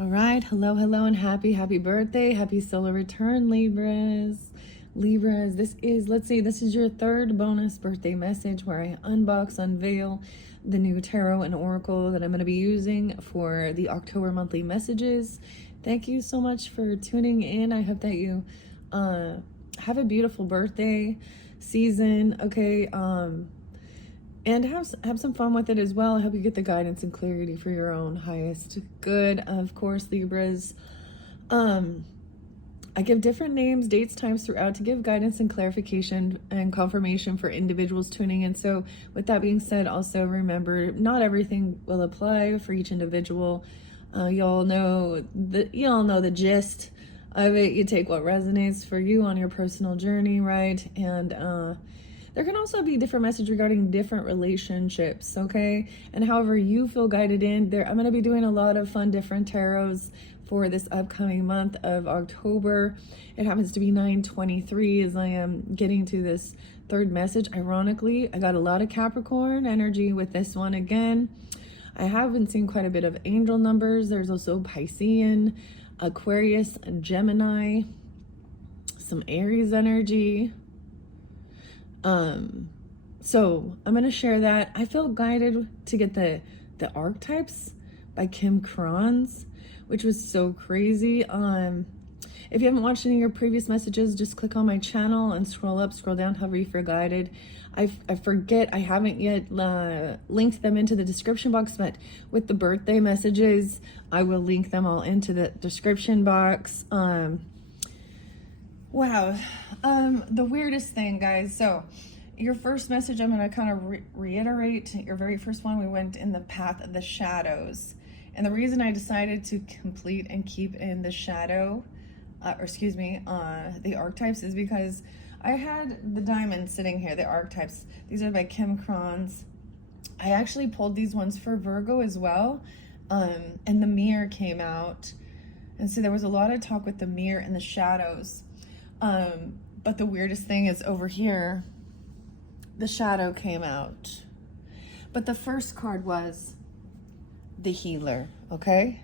All right, hello, hello, and happy birthday. Happy solar return, Libras. Libras, let's see, this is your third bonus birthday message where I unveil the new tarot and oracle that I'm going to be using for the October monthly messages. Thank you so much for tuning in. I hope that you have a beautiful birthday season, okay? And have some fun with it as well. I hope you get the guidance and clarity for your own highest good. Of course, Libras. I give different names, dates, times throughout to give guidance and clarification and confirmation for individuals tuning in. So with that being said, also remember, not everything will apply for each individual. Y'all know the gist of it. You take what resonates for you on your personal journey, right? And there can also be different message regarding different relationships, okay? And however you feel guided in there, I'm going to be doing a lot of fun different tarots for this upcoming month of October. It happens to be 9/23 as I am getting to this third message. Ironically, I got a lot of Capricorn energy with this one again. I have been seeing quite a bit of angel numbers. There's also Piscean, Aquarius, Gemini, some Aries energy. So I'm going to share that. I feel guided to get the archetypes by Kim Kranz, which was so crazy. If you haven't watched any of your previous messages, just click on my channel and scroll up, scroll down, however you feel guided. I forget, I haven't yet linked them into the description box, but with the birthday messages, I will link them all into the description box. Wow. The weirdest thing, guys. So your first message, I'm going to kind of reiterate. Your very first one, we went in the path of the shadows. And the reason I decided to complete and keep in the shadow, the archetypes is because I had the diamond sitting here, the archetypes. These are by Kim Kranz. I actually pulled these ones for Virgo as well. And the mirror came out. And so there was a lot of talk with the mirror and the shadows. But the weirdest thing is over here, the shadow came out. But the first card was the healer, okay?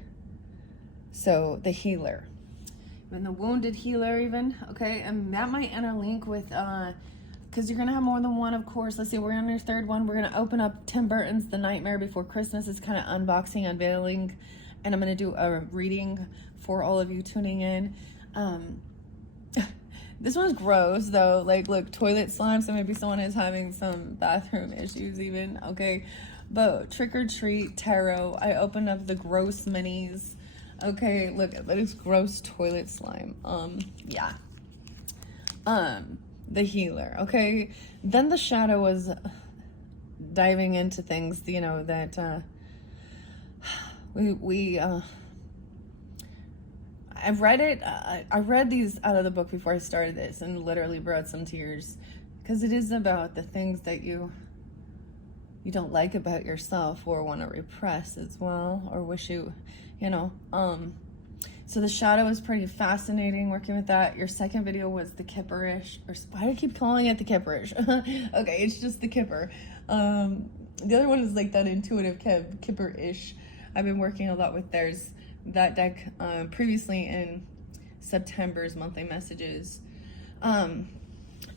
So the healer. And the wounded healer even, okay? And that might interlink with, because you're going to have more than one, of course. Let's see, we're on your third one. We're going to open up Tim Burton's The Nightmare Before Christmas. It's kind of unboxing, unveiling. And I'm going to do a reading for all of you tuning in. This one's gross though. Like, look, toilet slime. So maybe someone is having some bathroom issues even. Okay. But Trick or Treat Tarot. I opened up the gross minis. Okay. Look, that is gross toilet slime. Yeah. The healer. Okay. Then the shadow was diving into things, you know, that, I've read it. I read these out of the book before I started this and literally brought some tears because it is about the things that you don't like about yourself or want to repress as well, or wish you know. So the shadow is pretty fascinating working with that. Your second video was the Kipperish, or why do I keep calling it the Kipperish? Okay, it's just the Kipper. The other one is like that intuitive Kipperish. I've been working a lot with that deck previously in September's monthly messages. And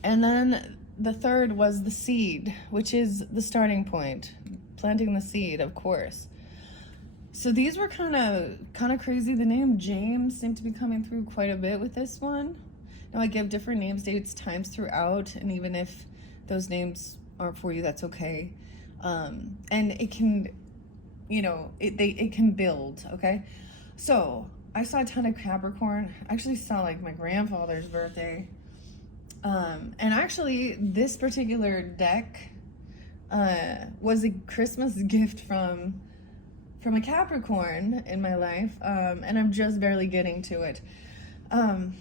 then the third was the seed, which is the starting point, planting the seed, of course. So these were kind of crazy. The name James seemed to be coming through quite a bit with this one. Now I give different names, dates, times throughout, and even if those names aren't for you, that's okay. And it can, you know, it can build, okay? So I saw a ton of Capricorn. I actually saw like my grandfather's birthday. And actually this particular deck was a Christmas gift from a Capricorn in my life. And I'm just barely getting to it. Grab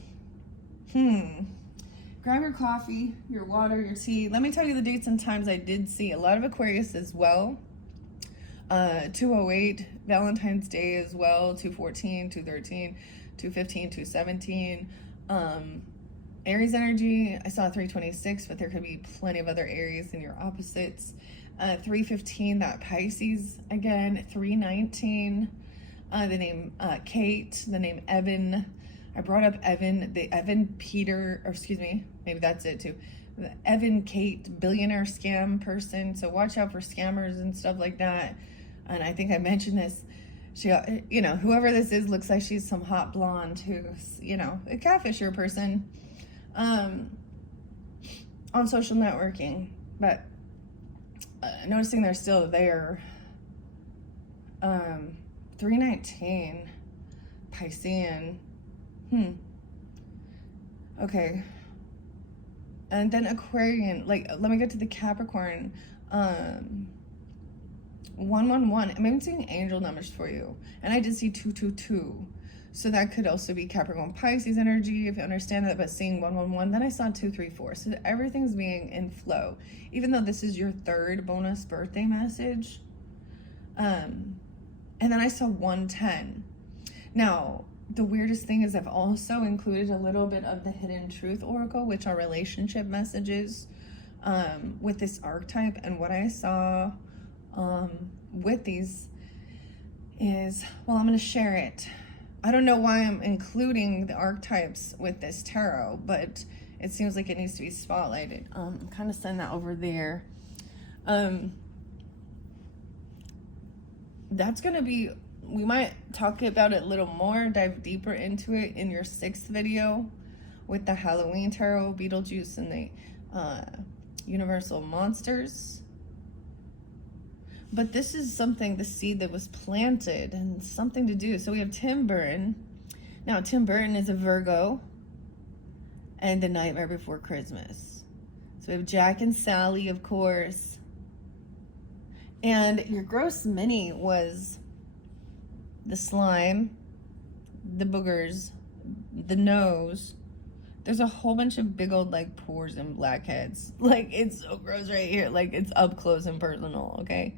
your coffee, your water, your tea. Let me tell you the dates and times I did see. A lot of Aquarius as well. 208, Valentine's Day as well, 214, 213, 215, 217. Aries energy, I saw 326, but there could be plenty of other Aries in your opposites. 315, that Pisces again, 319. the name Kate, the name Evan. I brought up Evan, the Evan Peter, or excuse me, maybe that's it too. The Evan Kate billionaire scam person. So watch out for scammers and stuff like that. And I think I mentioned this. She, you know, whoever this is looks like she's some hot blonde who's, you know, a catfisher person on social networking. But noticing they're still there. 319 Piscean. Okay. And then Aquarian, like, let me get to the Capricorn. 111. I'm seeing angel numbers for you. And I did see 222. So that could also be Capricorn Pisces energy, if you understand that. But seeing 111, then I saw 234. So everything's being in flow. Even though this is your third bonus birthday message. And then I saw 110. Now, the weirdest thing is I've also included a little bit of the Hidden Truth Oracle, which are relationship messages with this archetype. And what I saw with these is, well, I'm going to share it. I don't know why I'm including the archetypes with this tarot, but it seems like it needs to be spotlighted. I'm kind of sending that over there. That's going to be, we might talk about it a little more, dive deeper into it in your 6th video with the Halloween tarot, Beetlejuice, and the Universal Monsters. But this is something, the seed that was planted and something to do. So we have Tim Burton. Now, Tim Burton is a Virgo and The Nightmare Before Christmas. So we have Jack and Sally, of course. And your gross mini was the slime, the boogers, the nose. There's a whole bunch of big old like pores and blackheads. Like, it's so gross right here. Like, it's up close and personal, okay?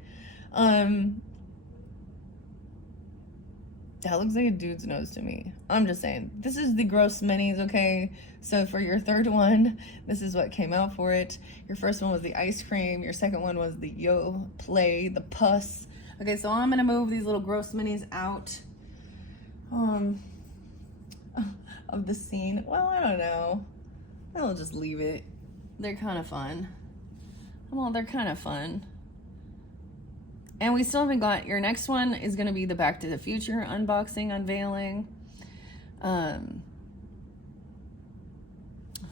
That looks like a dude's nose to me. I'm just saying. This is the gross minis, okay? So for your third one, this is what came out for it. Your first one was the ice cream. Your second one was the yo play, the pus. Okay, so I'm gonna move these little gross minis out of the scene. Well, I don't know. I'll just leave it. They're kind of fun. Well, they're kind of fun. And we still haven't got, your next one is going to be the Back to the Future unboxing, unveiling. I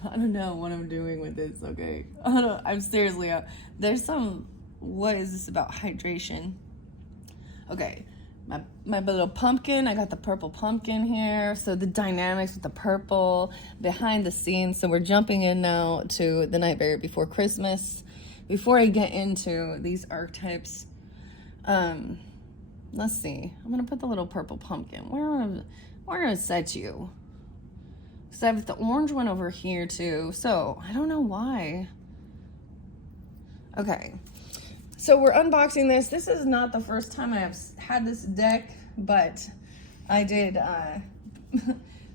don't know what I'm doing with this, okay? I'm seriously, there's some, what is this about hydration? Okay, my little pumpkin, I got the purple pumpkin here. So the dynamics with the purple, behind the scenes. So we're jumping in now to The Nightmare Before Christmas. Before I get into these archetypes, let's see. I'm gonna put the little purple pumpkin. Where gonna set you? So I have the orange one over here too. So I don't know why. Okay. So we're unboxing this. This is not the first time I've had this deck, but I did,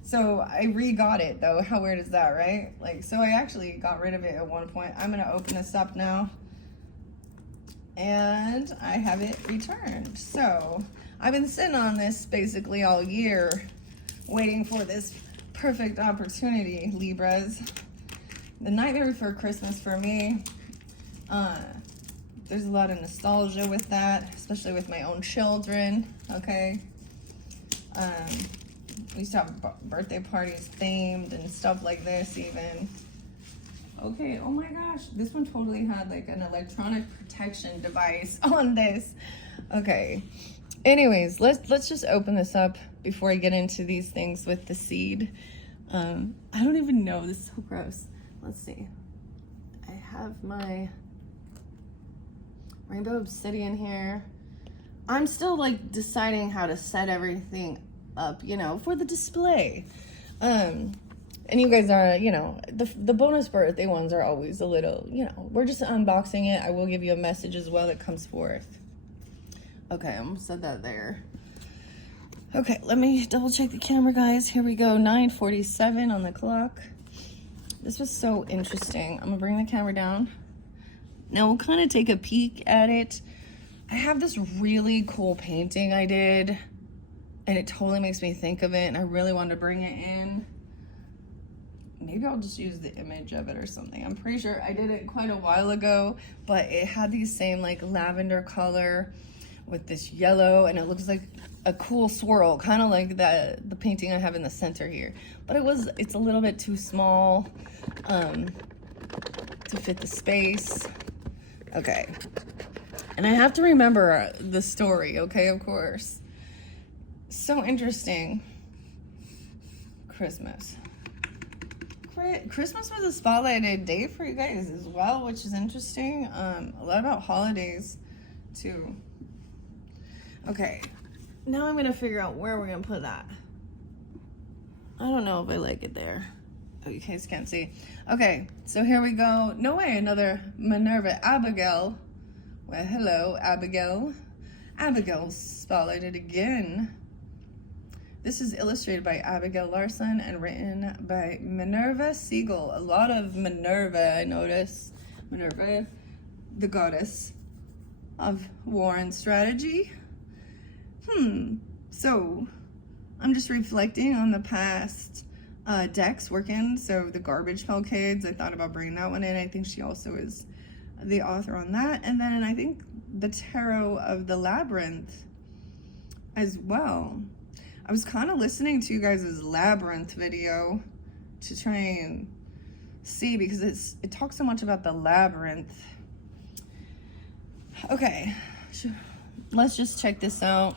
so I re-got it though. How weird is that, right? Like, so I actually got rid of it at one point. I'm gonna open this up now. And I have it returned. So I've been sitting on this basically all year, waiting for this perfect opportunity, Libras. The Nightmare Before Christmas for me, there's a lot of nostalgia with that, especially with my own children, okay? We used to have birthday parties themed and stuff like this even. Okay, oh my gosh, this one totally had like an electronic protection device on this. Okay, anyways, let's just open this up before I get into these things with the seed. I don't even know, this is so gross. Let's see. I have my rainbow obsidian here. I'm still like deciding how to set everything up, you know, for the display. And you guys are, you know, the bonus birthday ones are always a little, you know, we're just unboxing it. I will give you a message as well that comes forth. Okay, I'm gonna set that there. Okay, let me double check the camera, guys. Here we go, 9:47 on the clock. This was so interesting. I'm gonna bring the camera down. Now we'll kind of take a peek at it. I have this really cool painting I did and it totally makes me think of it, and I really wanted to bring it in. Maybe I'll just use the image of it or something. I'm pretty sure I did it quite a while ago, but it had these same like lavender color with this yellow, and it looks like a cool swirl, kind of like the painting I have in the center here. But it's a little bit too small to fit the space. Okay. And I have to remember the story, okay, of course. So interesting. Christmas. Christmas was a spotlighted day for you guys as well, which is interesting. A lot about holidays, too. Okay. Now I'm going to figure out where we're going to put that. I don't know if I like it there. Oh, you guys can't see. Okay, so here we go. No way, another Minerva Abigail. Well, hello, Abigail. Abigail's spotlighted again. This is illustrated by Abigail Larson and written by Minerva Siegel. A lot of Minerva, I notice. Minerva, the goddess of war and strategy. So I'm just reflecting on the past decks working. So the Garbage Kids, I thought about bringing that one in. I think she also is the author on that. And then I think the Tarot of the Labyrinth as well. I was kind of listening to you guys' Labyrinth video to try and see, because it talks so much about the labyrinth. Okay, let's just check this out.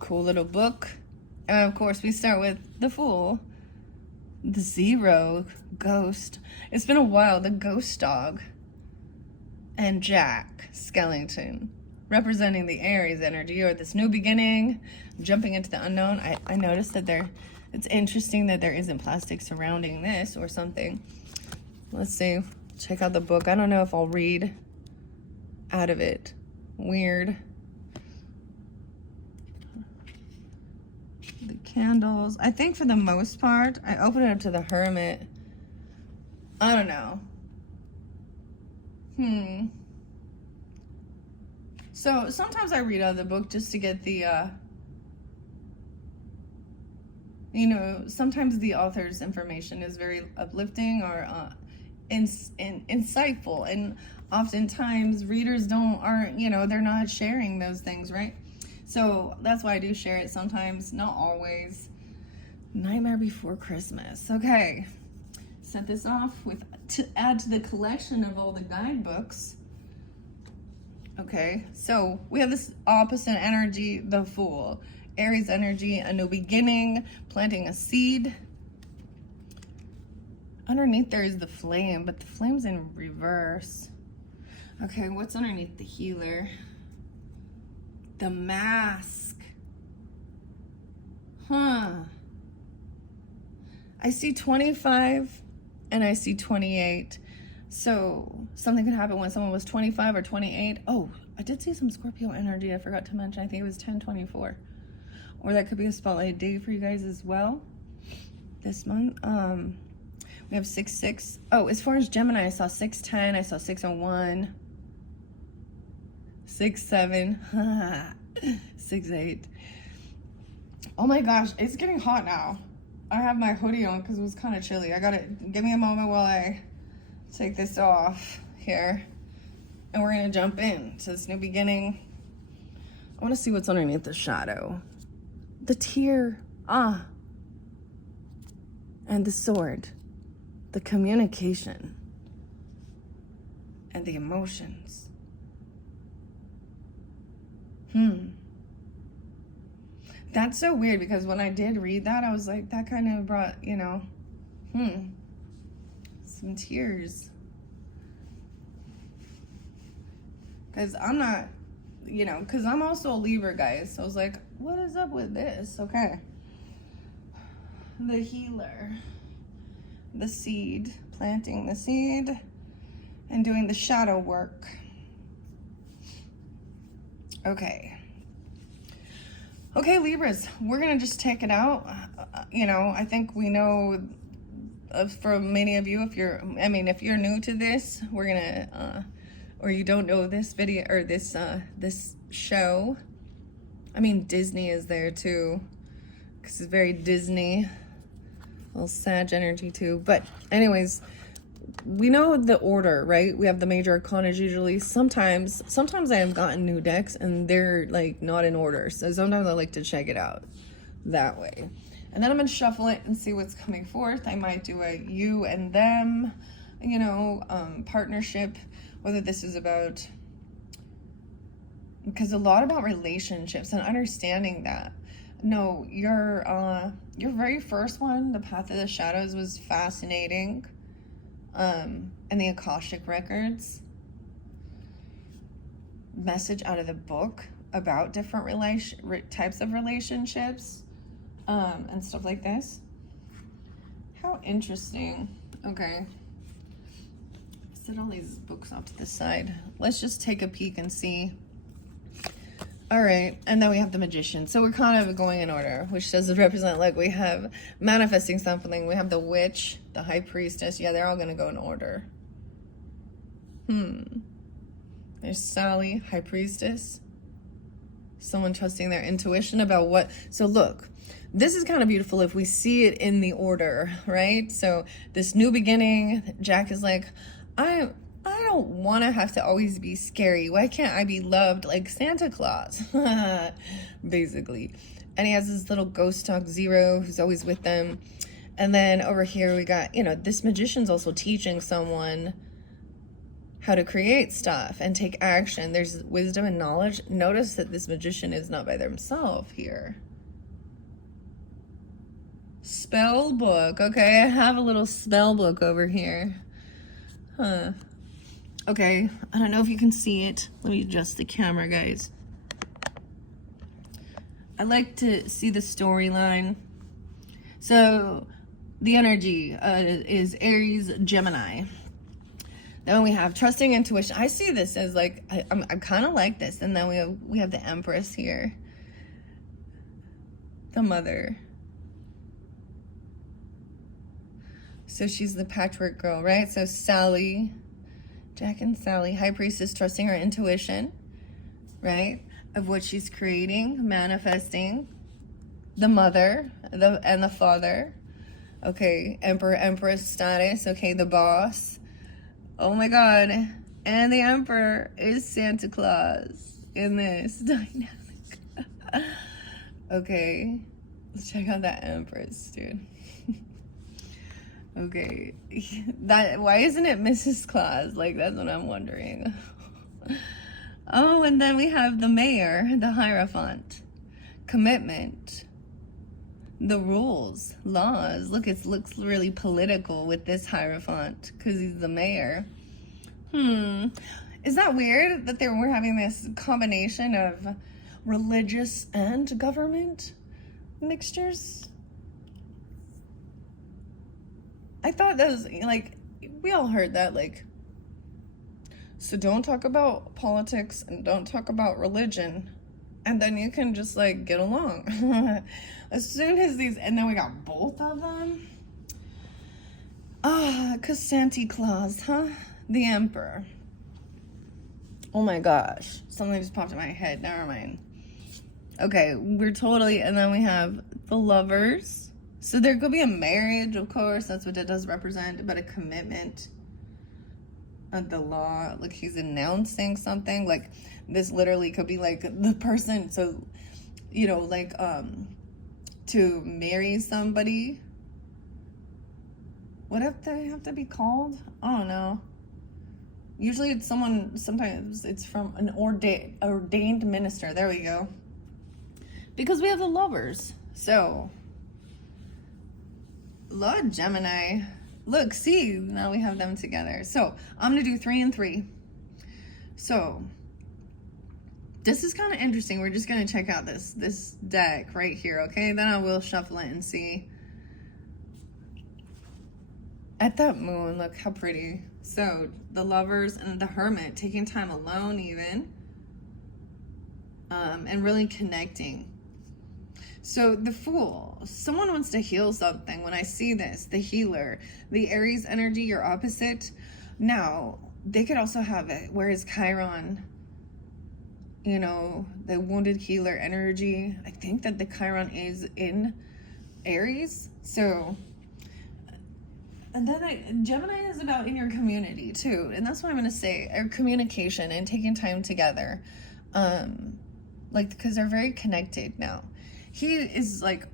Cool little book. And of course we start with the Fool, the Zero, Ghost. It's been a while. The Ghost Dog, and Jack Skellington, representing the Aries energy, or this new beginning, jumping into the unknown. I noticed that it's interesting that there isn't plastic surrounding this or something. Let's see. Check out the book. I don't know if I'll read out of it. Weird. The candles. I think for the most part, I opened it up to the Hermit. I don't know. So sometimes I read out of the book just to get the, sometimes the author's information is very uplifting or insightful, and oftentimes readers they're not sharing those things, right? So that's why I do share it sometimes, not always. Nightmare Before Christmas. Okay, set this off to add to the collection of all the guidebooks. Okay, so we have this opposite energy, the Fool. Aries energy, a new beginning, planting a seed. Underneath there is the Flame, but the Flame's in reverse. Okay, what's underneath the Healer? The Mask. I see 25 and I see 28. So something could happen when someone was 25 or 28. Oh, I did see some Scorpio energy I forgot to mention. I think it was 10/24. Or that could be a spotlight day for you guys as well this month. We have 6/6. Oh, as far as Gemini, I saw 6/10. I saw 6/01. 6/7. 6/8. Oh my gosh, it's getting hot now. I have my hoodie on because it was kind of chilly. Give me a moment while I take this off here, and we're gonna jump in to this new beginning. I want to see what's underneath the shadow. The Tear, and the Sword, the communication, and the emotions. That's so weird, because when I did read that, I was like, that kind of brought, some tears. Because I'm not, because I'm also a Libra, guys. So I was like, what is up with this? Okay. The Healer. The Seed. Planting the seed and doing the shadow work. Okay. Okay, Libras, we're going to just take it out. I think we know, for many of you, if you're new to this, we're going to, or you don't know this video or this show, I mean, Disney is there too, because it's very Disney. A little Sag energy too. But anyways, we know the order, right? We have the major arcanas usually. Sometimes I have gotten new decks and they're like not in order. So sometimes I like to check it out that way. And then I'm gonna shuffle it and see what's coming forth. I might do a you and them, you know, partnership, whether this is about, because a lot about relationships and understanding that. No, your very first one, the Path of the Shadows, was fascinating. And the Akashic records, message out of the book about different types of relationships, and stuff like this. How interesting. Okay, set all these books off to the side. Let's just take a peek and see. All right, and then we have the Magician. So we're kind of going in order, which does represent, like, we have manifesting something. We have the Witch, the High Priestess. Yeah, they're all going to go in order. There's Sally, High Priestess. Someone trusting their intuition about what. So look, this is kind of beautiful if we see it in the order, right? So this new beginning, Jack is like, I don't want to have to always be scary. Why can't I be loved like Santa Claus? Basically. And he has this little ghost dog, Zero, who's always with them. And then over here we got, you know, this magician's also teaching someone how to create stuff and take action. There's wisdom and knowledge. Notice that this magician is not by themselves here. Spell book. Okay, I have a little spell book over here. Okay, I don't know if you can see it. Let me adjust the camera, guys. I like to see the storyline. So the energy is Aries, Gemini. Then we have trusting intuition. I see this as like, I kind of like this. And then we have the Empress here. The mother. So she's the patchwork girl, right? So Sally, Jack and Sally, High Priestess, trusting her intuition, right? Of what she's creating, manifesting. The mother, and the father. Okay, Emperor, Empress status. Okay, the boss. Oh my God. And the Emperor is Santa Claus in this dynamic. Okay, let's check out that Empress, dude. Okay, why isn't it Mrs. Claus? Like, that's what I'm wondering. Oh, and then we have the Mayor, the Hierophant. Commitment. The rules, laws. Look, it looks really political with this Hierophant because he's the mayor. Is that weird that we're having this combination of religious and government mixtures? I thought that was, like, we all heard that, like, so don't talk about politics and don't talk about religion, and then you can just, like, get along. As soon as these, and then we got both of them. Cause Santa Claus, huh? The Emperor. Oh my gosh, something just popped in my head, never mind. Okay, we're totally, and then we have the Lovers. So there could be a marriage, of course, that's what it does represent, but a commitment of the law, like he's announcing something, like this literally could be like the person, so, you know, like, to marry somebody. What if they have to be called? I don't know. Usually it's someone, sometimes it's from an ordained minister. There we go. Because we have the Lovers. So, Lord Gemini. Look, see, now we have them together. So, I'm going to do 3 and 3. So, this is kind of interesting. We're just going to check out this deck right here, okay? Then I will shuffle it and see. At that moon, look how pretty. So, the Lovers and the Hermit, taking time alone even. And really connecting. So, the Fool, someone wants to heal something. When I see this, the Healer, the Aries energy, your opposite. Now, they could also have it, where is Chiron? you know, the wounded healer energy. I think that the Chiron is in Aries. So, and then Gemini is about in your community too. And that's what I'm going to say, our communication and taking time together. Like, because they're very connected now. He is like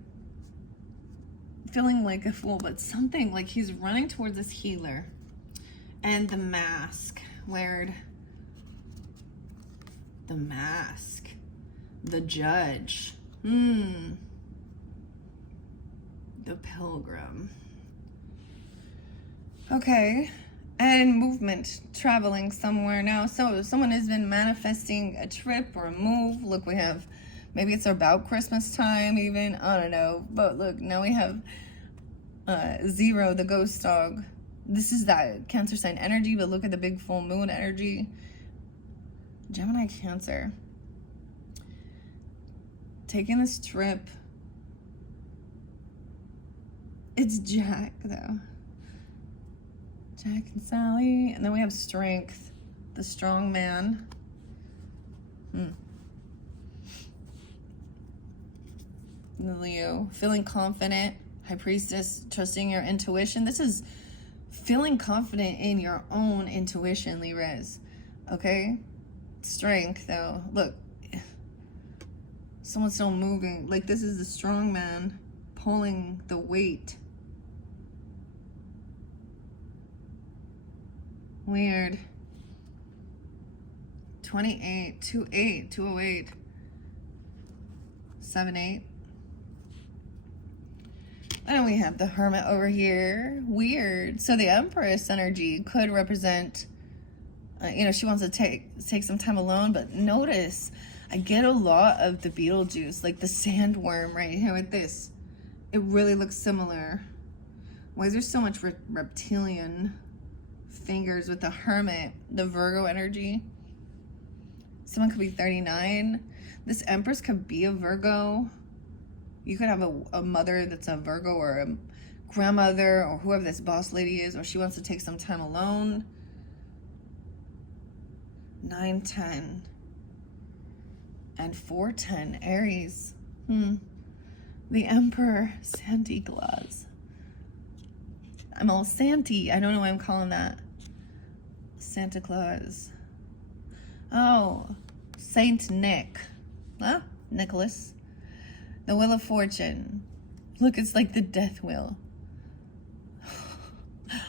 feeling like a fool, but something like he's running towards this healer. And the mask, Laird. The mask. The judge. The pilgrim. Okay. And movement, traveling somewhere now. So someone has been manifesting a trip or a move. Look, we have, maybe it's about Christmas time even. I don't know. But look, now we have Zero, the ghost dog. This is that Cancer sign energy, but look at the big full moon energy. Gemini, Cancer. Taking this trip. It's Jack, though. Jack and Sally. And then we have Strength, the strong man. Leo, feeling confident. High Priestess, trusting your intuition. This is feeling confident in your own intuition, Libras. Okay? Strength, though. Look. Someone's still moving. Like, this is the strong man pulling the weight. Weird. 28, 28, 208, 78. And we have the Hermit over here. Weird. So the Empress energy could represent, you know, she wants to take some time alone. But notice, I get a lot of the Beetlejuice, like the sandworm right here with this. It really looks similar. Why is there so much reptilian fingers with the Hermit, the Virgo energy? Someone could be 39. This Empress could be a Virgo. You could have a mother that's a Virgo, or a grandmother, or whoever this boss lady is, or she wants to take some time alone. 910 and 410, Aries. The Emperor, Santa Claus. I'm all Santy. I don't know why I'm calling that Santa Claus. Oh, Saint Nick. Huh? Nicholas. The Wheel of Fortune. Look, it's like the death wheel.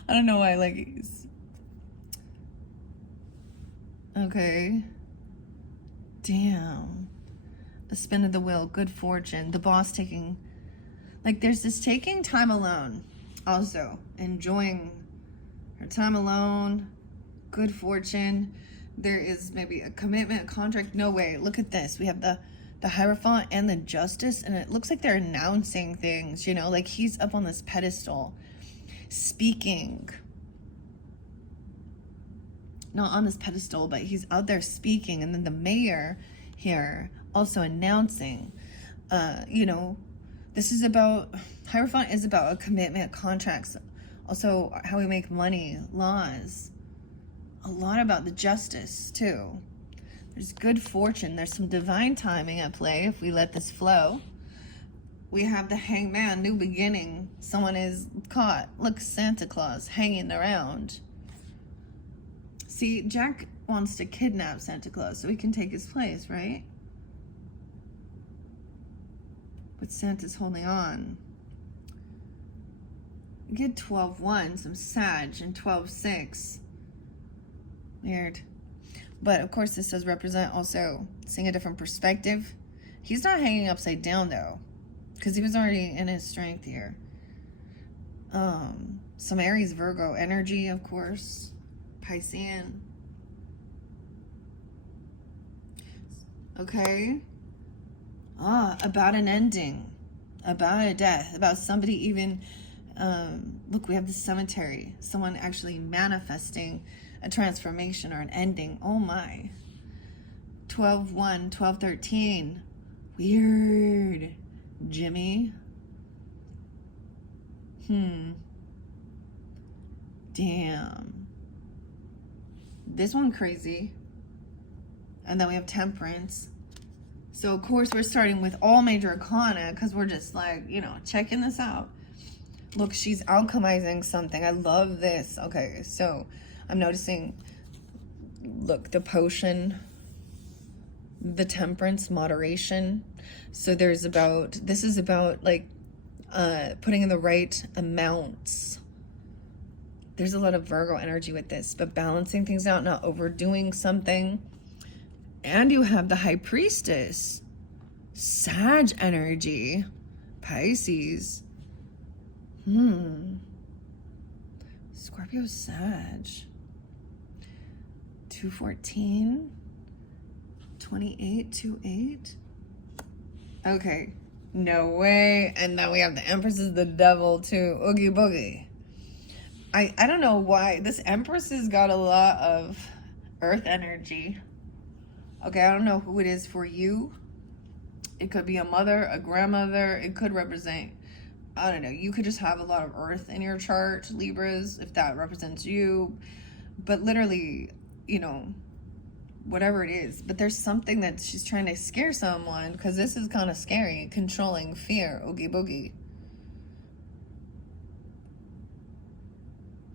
I don't know why I like it. Okay. Damn. The spin of the wheel. Good fortune. The boss taking... Like, there's this taking time alone. Also, enjoying her time alone. Good fortune. There is maybe a commitment, a contract. No way. Look at this. We have the Hierophant and the Justice, and it looks like they're announcing things, you know, like he's up on this pedestal speaking. Not on this pedestal, but he's out there speaking. And then the mayor here also announcing, you know, this is about, Hierophant is about a commitment, contracts, also how we make money, laws. A lot about the Justice too. There's good fortune. There's some divine timing at play if we let this flow. We have the Hangman, new beginning. Someone is caught. Look, Santa Claus hanging around. See, Jack wants to kidnap Santa Claus so he can take his place, right? But Santa's holding on. You get 12-1, some Sag, and 12-6. Weird. But of course this does represent also seeing a different perspective. He's not hanging upside down though, because he was already in his strength here. Some Aries Virgo energy, of course. Piscean. Okay. About an ending. About a death. About somebody even, look, we have the cemetery. Someone actually manifesting a transformation or an ending. Oh my. 12-1, 12-13. Weird. Jimmy. Damn. This one crazy. And then we have Temperance. So, of course, we're starting with all major arcana because we're just like, you know, checking this out. Look, she's alchemizing something. I love this. Okay, so I'm noticing, look, the potion, the temperance, moderation. So this is about like putting in the right amounts. There's a lot of Virgo energy with this, but balancing things out, not overdoing something. And you have the High Priestess, Sag energy, Pisces. Scorpio, Sag. 214, 28, 28. Okay, no way. And then we have the Empress is the devil too. Oogie boogie. I don't know why. This Empress has got a lot of earth energy. Okay, I don't know who it is for you. It could be a mother, a grandmother. It could represent, I don't know. You could just have a lot of earth in your chart, Libras, if that represents you. But literally, you know, whatever it is. But there's something that she's trying to scare someone, because this is kind of scary. Controlling, fear, oogie boogie.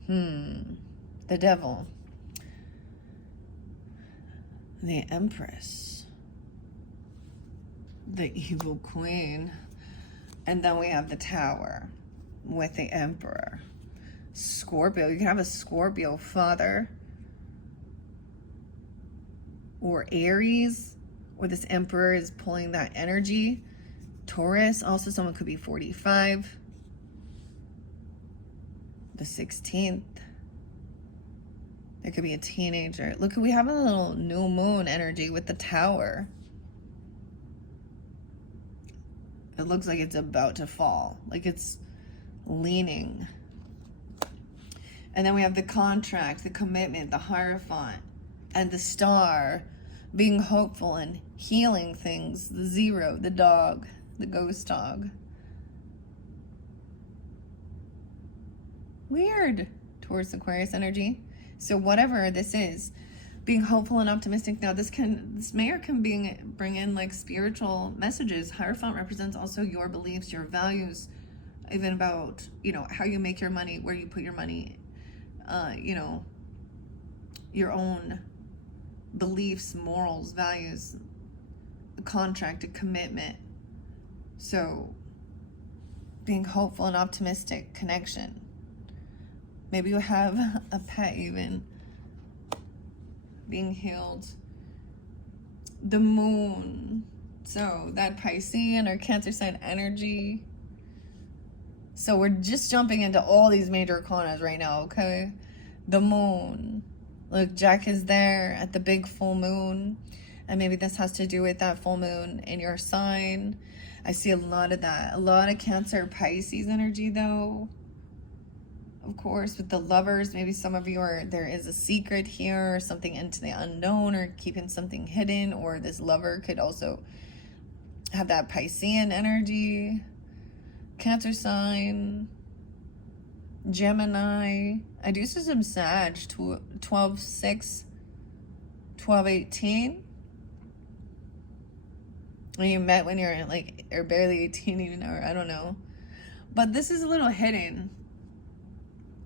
The devil. The Empress. The evil queen. And then we have the Tower with the Emperor. Scorpio. You can have a Scorpio father. Or Aries. Or this Emperor is pulling that energy. Taurus. Also, someone could be 45. The 16th. It could be a teenager. Look, we have a little new moon energy with the Tower. It looks like it's about to fall. Like it's leaning. And then we have the contract, the commitment, the Hierophant, and the Star, being hopeful and healing things. The Zero, the dog, the ghost dog. Weird. Taurus, Aquarius energy. So whatever this is, being hopeful and optimistic. Now this mayor can bring in like spiritual messages. Hierophant represents also your beliefs, your values, even about, you know, how you make your money, where you put your money, you know, your own beliefs, morals, values, a contract, a commitment. So being hopeful and optimistic, connection. Maybe you have a pet even. Being healed. The moon. So that Piscean or Cancer sign energy. So we're just jumping into all these major arcanas right now, okay? The moon. Look, Jack is there at the big full moon. And maybe this has to do with that full moon in your sign. I see a lot of that. A lot of Cancer, Pisces energy though. Of course, with the Lovers, maybe some of you there is a secret here, or something into the unknown, or keeping something hidden, or this lover could also have that Piscean energy. Cancer sign, Gemini. I do see some Sag, 12-6, 12-18. When you met when you're like, or barely 18 even, or I don't know. But this is a little hidden.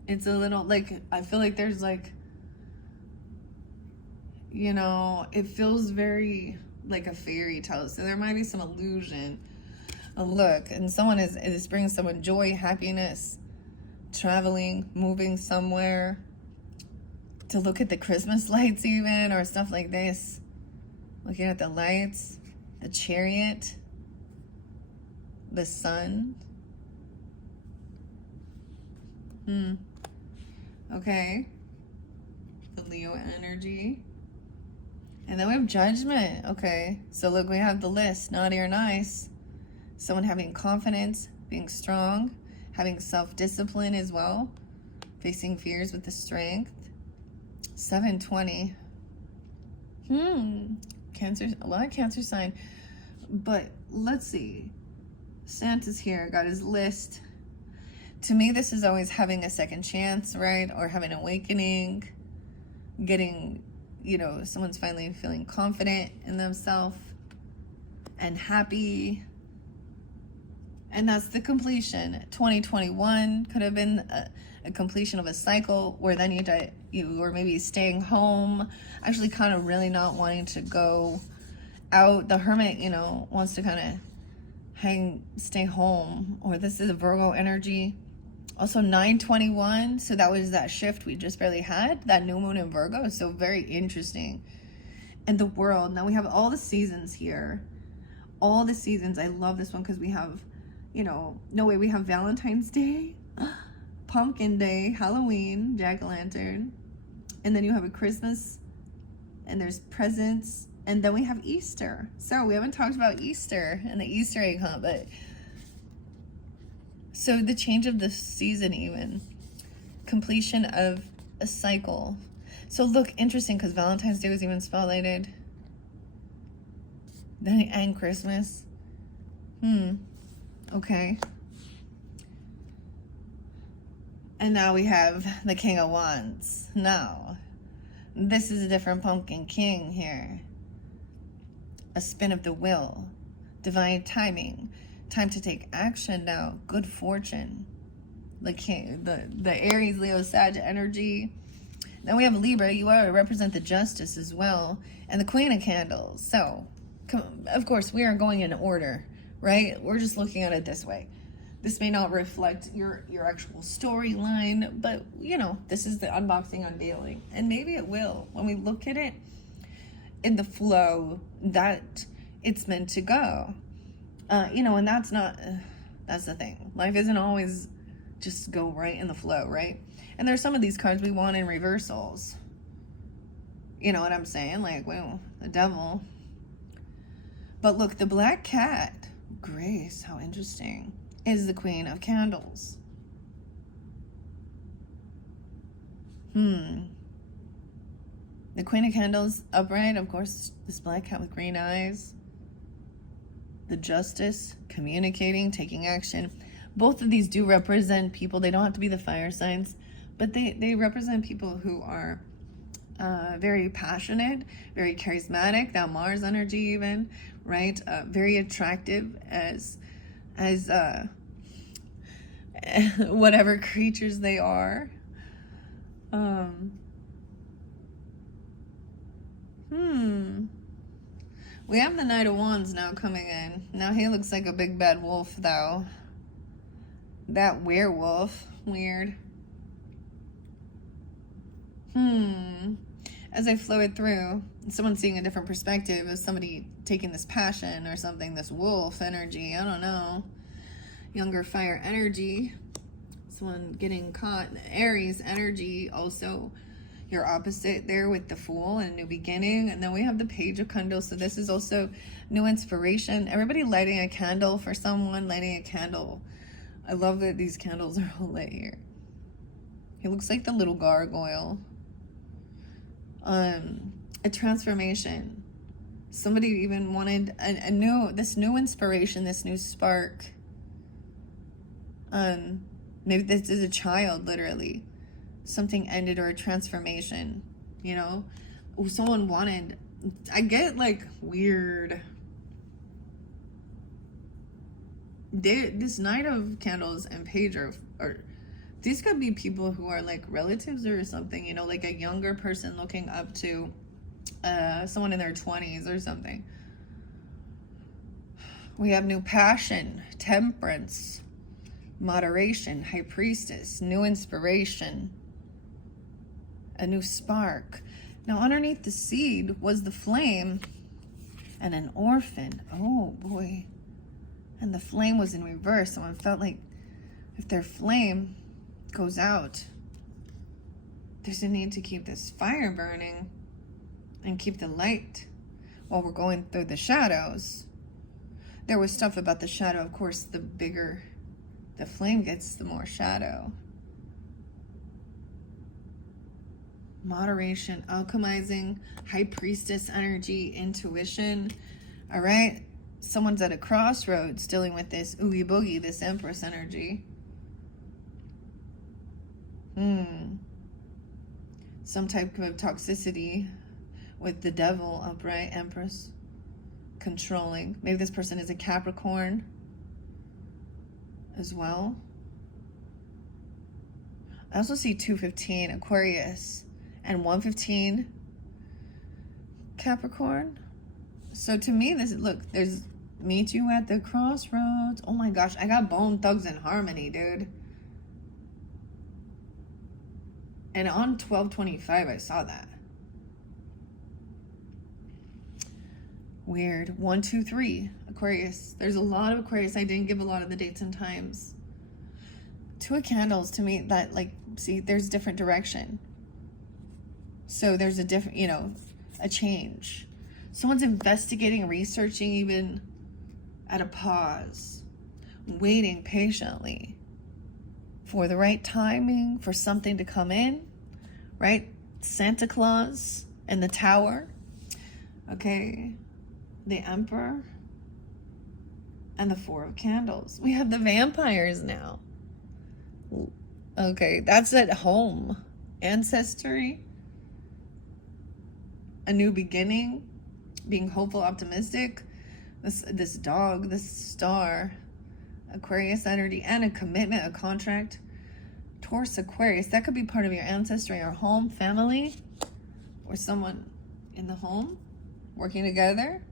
It's a little, like, I feel like there's, like, you know, it feels very like a fairy tale. So there might be some illusion. A look, and someone is bringing someone joy, happiness, traveling, moving somewhere, to look at the Christmas lights even, or stuff like this. Looking at the lights, the Chariot, the sun. Okay. The Leo energy. And then we have Judgment. Okay. So look, we have the list. Naughty or nice. Someone having confidence, being strong, having self-discipline as well. Facing fears with the strength. 720. Cancer, a lot of Cancer sign. But let's see. Santa's here, got his list. To me, this is always having a second chance, right? Or having an awakening, getting you know, someone's finally feeling confident in themselves and happy. And that's the completion. 2021 could have been a completion of a cycle where then you were maybe staying home, actually kind of really not wanting to go out. The hermit, you know, wants to kind of stay home. Or this is a Virgo energy. Also 9/21, so that was that shift we just barely had, that new moon in Virgo. So very interesting. And the world, now we have all the seasons here. All the seasons. I love this one because we have, you know, we have Valentine's Day, Pumpkin Day, Halloween, Jack-o'-lantern, and then you have a Christmas, and there's presents, and then we have Easter. So we haven't talked about Easter and the Easter egg hunt, but so the change of the season, even completion of a cycle. So look, interesting, because Valentine's Day was even spotlighted. Then and Christmas. Okay. And now we have the King of Wands. Now, this is a different pumpkin king here. A spin of the wheel. Divine timing. Time to take action now. Good fortune. The king, the Aries, Leo, Sag energy. Then we have Libra. You represent the justice as well. And the Queen of Candles. So, of course, we are going in order, right? We're just looking at it this way. This may not reflect your actual storyline, but, you know, this is the unboxing, unveiling. And maybe it will. When we look at it in the flow that it's meant to go. You know, and that's the thing. Life isn't always just go right in the flow, right? And there's some of these cards we want in reversals. You know what I'm saying? Like, well, the devil. But look, the black cat, Grace, how interesting, is the Queen of Candles. The Queen of Candles upright, of course, this black cat with green eyes. The justice, communicating, taking action. Both of these do represent people. They don't have to be the fire signs, but they represent people who are very passionate, very charismatic, that Mars energy even, right? Very attractive as whatever creatures they are. We have the Knight of Wands now coming in. Now he looks like a big bad wolf, though. That werewolf. Weird. As I flow it through, someone's seeing a different perspective of somebody taking this passion or something, this wolf energy, I don't know. Younger fire energy. Someone getting caught. Aries energy also. Your opposite there with the Fool and New Beginning. And then we have the Page of Candles. So this is also new inspiration. Everybody lighting a candle for someone, lighting a candle. I love that these candles are all lit here. He looks like the little gargoyle. A transformation. Somebody even wanted this new inspiration, this new spark. Maybe this is a child, literally. Something ended or a transformation, you know? Someone wanted, I get like weird. This Knight of Candles and Page are these could be people who are like relatives or something, you know, like a younger person looking up to someone in their 20s or something. We have new passion, temperance, moderation, High Priestess, new inspiration, a new spark. Now underneath the seed was the flame and an orphan. Oh boy. And the flame was in reverse. Someone felt like if their flame goes out, there's a need to keep this fire burning and keep the light while we're going through the shadows. There was stuff about the shadow. Of course, the bigger the flame gets, the more shadow. Moderation, alchemizing, High Priestess energy, intuition. All right. Someone's at a crossroads dealing with this oogie boogie, this Empress energy. Some type of toxicity. with the devil upright, Empress, controlling. Maybe this person is a Capricorn as well. I also see 215 Aquarius and 115 Capricorn. So to me, this, look, there's meet you at the crossroads. Oh my gosh, I got Bone Thugs and Harmony, dude. And on 12/25, I saw that. Weird. 1, 2, 3 Aquarius. There's a lot of Aquarius. I didn't give a lot of the dates and times. 2 of Candles, to me, that, like, see, there's different direction. So there's a different, you know, a change. Someone's investigating, researching, even at a pause, waiting patiently for the right timing, for something to come in, right? Santa Claus and the Tower, okay? The Emperor and the 4 of Candles. We have the vampires now. Okay, that's at home. Ancestry, a new beginning, being hopeful, optimistic. This dog, this star, Aquarius energy, and a commitment, a contract. Taurus, Aquarius, that could be part of your ancestry or home, family, or someone in the home working together.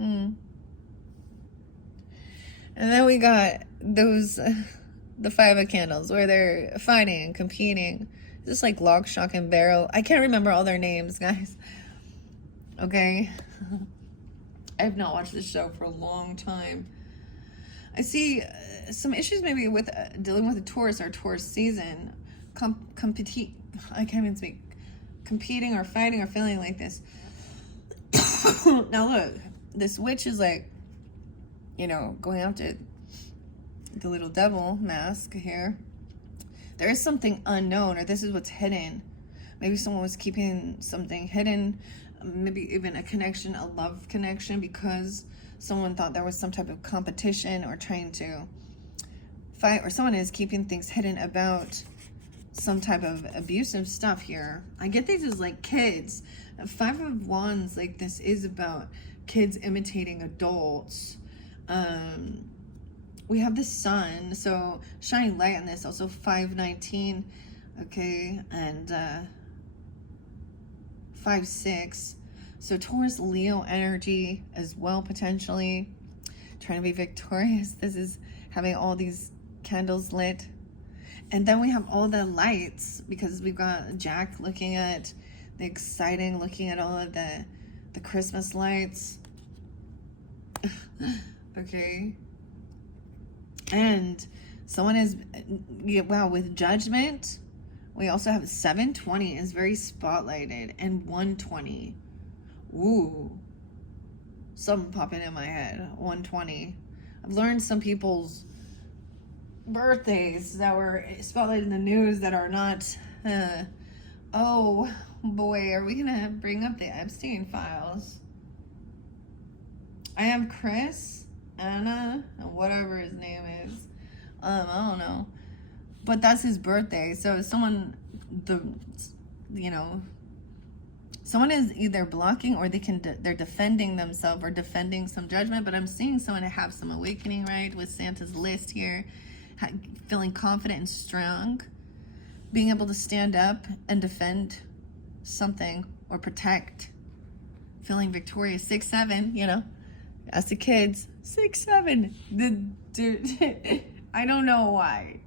And then we got those, the 5 of Candles, where they're fighting and competing. Is this like Lock, Shock, and Barrel? I can't remember all their names, guys. Okay. I have not watched this show for a long time. I see some issues maybe with dealing with a Taurus or Taurus season. I can't even speak. Competing or fighting or feeling like this. Now look, this witch is like, you know, going after the little devil mask here. There is something unknown, or this is what's hidden. Maybe someone was keeping something hidden, maybe even a connection, a love connection, because someone thought there was some type of competition or trying to fight, or someone is keeping things hidden about some type of abusive stuff here. I get these as like kids. 5 of Wands, like this is about kids imitating adults. We have the sun, so shining light on this. Also 519, okay, and 5-6. So Taurus, Leo energy as well, potentially trying to be victorious. This is having all these candles lit. And then we have all the lights, because we've got Jack looking at the exciting, looking at all of the Christmas lights. Okay. And someone is, yeah, wow, with Judgment. We also have 720 is very spotlighted, and 120. Ooh. Something popping in my head. 120. I've learned some people's birthdays that were spotlighted in the news that are not, oh boy, are we gonna bring up the Epstein files? I have Chris, Anna, and whatever his name is. I don't know. But that's his birthday. So someone, someone is either blocking, or they're defending themselves or defending some judgment. But I'm seeing someone have some awakening, right? With Santa's list here, feeling confident and strong, being able to stand up and defend something or protect, feeling victorious. 6-7, as the kids, 6-7. I don't know why.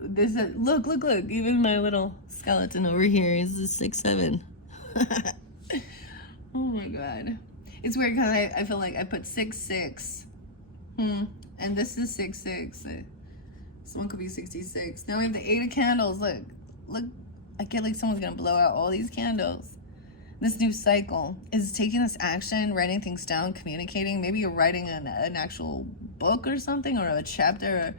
This look. Even my little skeleton over here is a 6-7. Oh my god, it's weird because I feel like I put 6-6. And this is 6-6. Someone could be 66. Now we have the 8 of Candles. Look. I get like someone's gonna blow out all these candles. This new cycle is taking this action, writing things down, communicating. Maybe you're writing an actual book or something, or a chapter,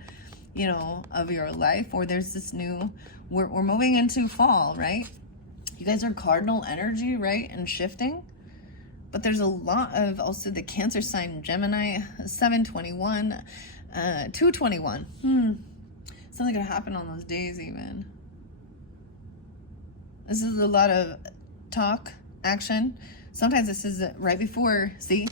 of your life. Or there's this new, we're moving into fall, right? You guys are cardinal energy, right? And shifting. But there's a lot of also the Cancer sign, Gemini, 721, 221. Something could happen on those days even. This is a lot of talk, action. Sometimes this is right before, see,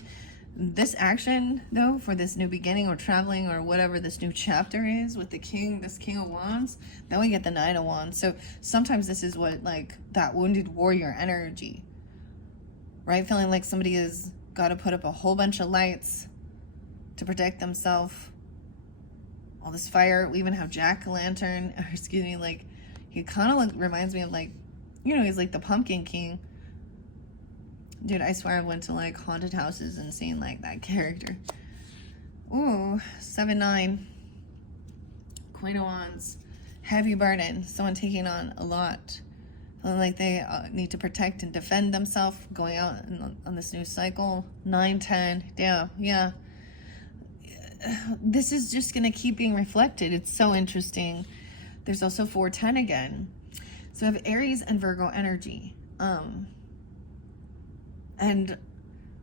this action, though, for this new beginning or traveling or whatever this new chapter is with the king, this King of Wands, then we get the Knight of Wands. So sometimes this is what, like, that wounded warrior energy, right? Feeling like somebody has got to put up a whole bunch of lights to protect themselves. All this fire. We even have jack-o'-lantern, or excuse me, like, he kind of reminds me of, like, you know, he's like the Pumpkin King. Dude, I swear I went to, like, haunted houses and seen, like, that character. Ooh, 7-9. Queen of Wands. Heavy burden. Someone taking on a lot. Feeling like they need to protect and defend themselves. Going out on this new cycle. 9-10. Yeah. This is just going to keep being reflected. It's so interesting. There's also 4-10 again. So I have Aries and Virgo energy. And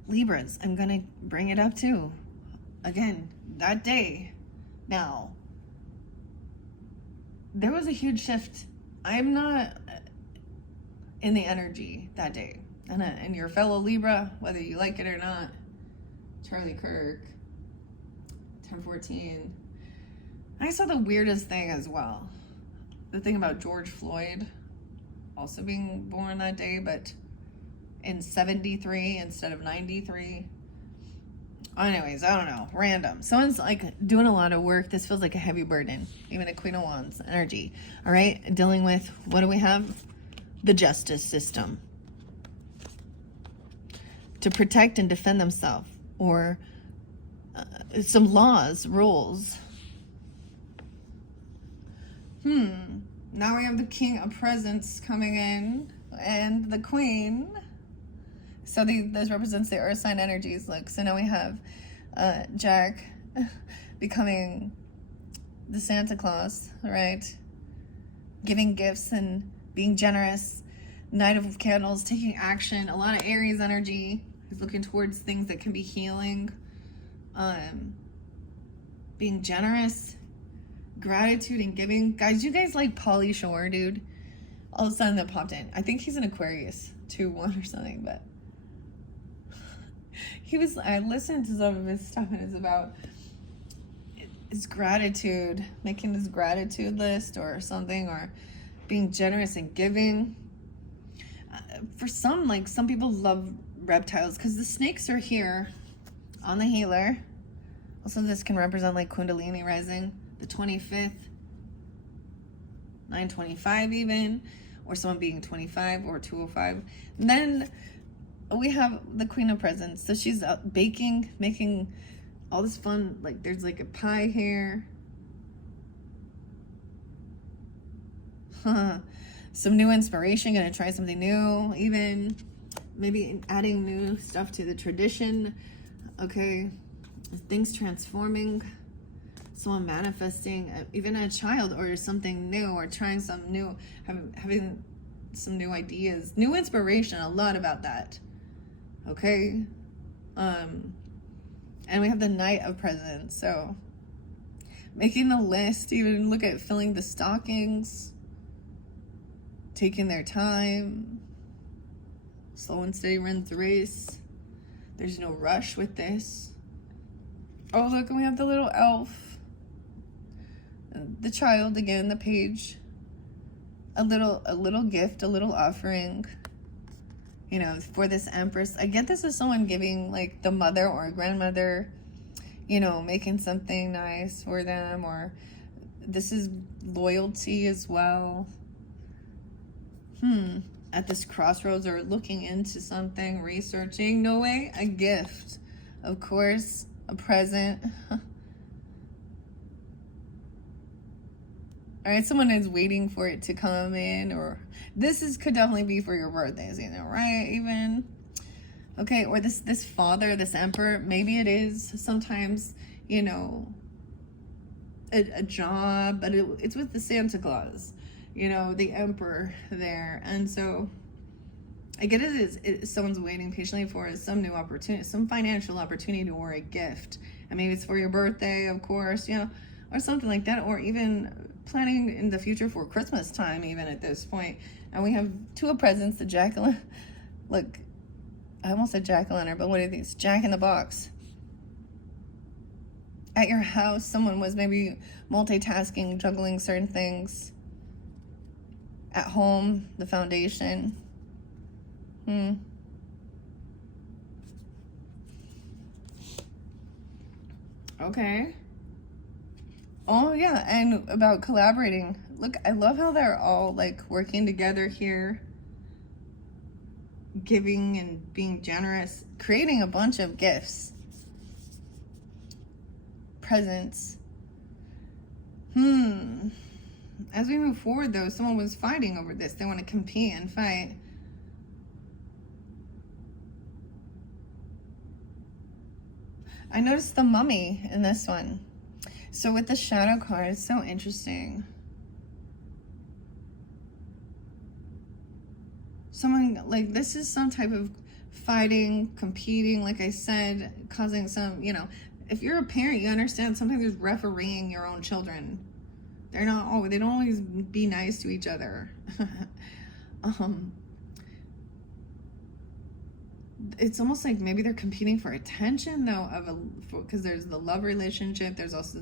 Libras, I'm going to bring it up too. Again, that day. Now, there was a huge shift. I'm not in the energy that day. And your fellow Libra, whether you like it or not, Charlie Kirk, 10-14. I saw the weirdest thing as well. The thing about George Floyd also being born that day, but in 73 instead of 93. Anyways, I don't know. Random. Someone's like doing a lot of work. This feels like a heavy burden. Even a Queen of Wands energy. All right. Dealing with, what do we have? The justice system. To protect and defend themselves. Or some laws, rules. Now we have the King of Presents coming in. And the Queen. So this represents the earth sign energies. Look, so now we have Jack becoming the Santa Claus, right? Giving gifts and being generous. Knight of Candles, taking action. A lot of Aries energy. He's looking towards things that can be healing. Being generous. Gratitude and giving. Guys, you guys like Pauly Shore, dude? All of a sudden that popped in. I think he's an Aquarius 2-1 or something, but I listened to some of his stuff, and it's about his gratitude, making his gratitude list or something, or being generous and giving. For some, like, some people love reptiles because the snakes are here on the healer. Also, this can represent like Kundalini rising, the 25th, 925 even, or someone being 25 or 205. And then we have the Queen of Presents. So she's out baking, making all this fun. Like, there's like a pie here. Some new inspiration, gonna try something new, even maybe adding new stuff to the tradition. Okay, things transforming, someone manifesting, even a child or something new, or trying some new, having some new ideas, new inspiration, a lot about that. Okay, and we have the Knight of Presents, so making the list, even look at filling the stockings, taking their time, slow and steady runs the race. There's no rush with this. Oh, look, and we have the little elf, the child again, the page, a little gift, a little offering, you know, for this Empress. I get this is someone giving, like, the mother or grandmother, you know, making something nice for them, or this is loyalty as well. At this crossroads, or looking into something, researching. No way, a gift, of course, a present. All right, someone is waiting for it to come in, or this could definitely be for your birthdays, you know, right? Even okay, or this father, this emperor, maybe it is sometimes, you know, a job, but it's with the Santa Claus, you know, the emperor there. And so I get it is someone's waiting patiently for some new opportunity, some financial opportunity, or a gift. And maybe it's for your birthday, of course, you know, or something like that, or even planning in the future for Christmas time, even at this point. And we have two of presents, the jack-o'-lantern, look, I almost said jack-o'-lantern, but what are these? Jack in the box. At your house, someone was maybe multitasking, juggling certain things. At home, the foundation. Okay. Oh, yeah, and about collaborating. Look, I love how they're all, like, working together here. Giving and being generous. Creating a bunch of gifts. Presents. As we move forward, though, someone was fighting over this. They want to compete and fight. I noticed the mummy in this one. So with the shadow card, it's so interesting. Someone, like, this is some type of fighting, competing, like I said, causing some, you know, if you're a parent, you understand sometimes there's refereeing your own children. They don't always be nice to each other. It's almost like maybe they're competing for attention, though, because there's the love relationship. There's also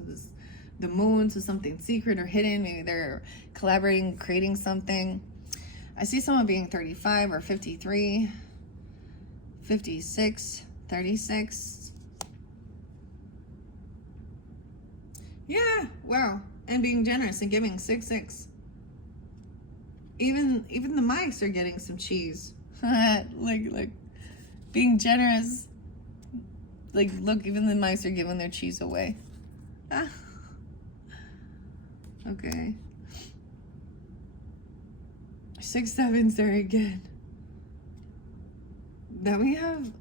the moon, so something secret or hidden. Maybe they're collaborating, creating something. I see someone being 35 or 53, 56, 36. Yeah, wow. And being generous and giving 6. Even the mics are getting some cheese. like being generous. Like, look, even the mice are giving their cheese away. Okay. 6, 7's very good. Then we have,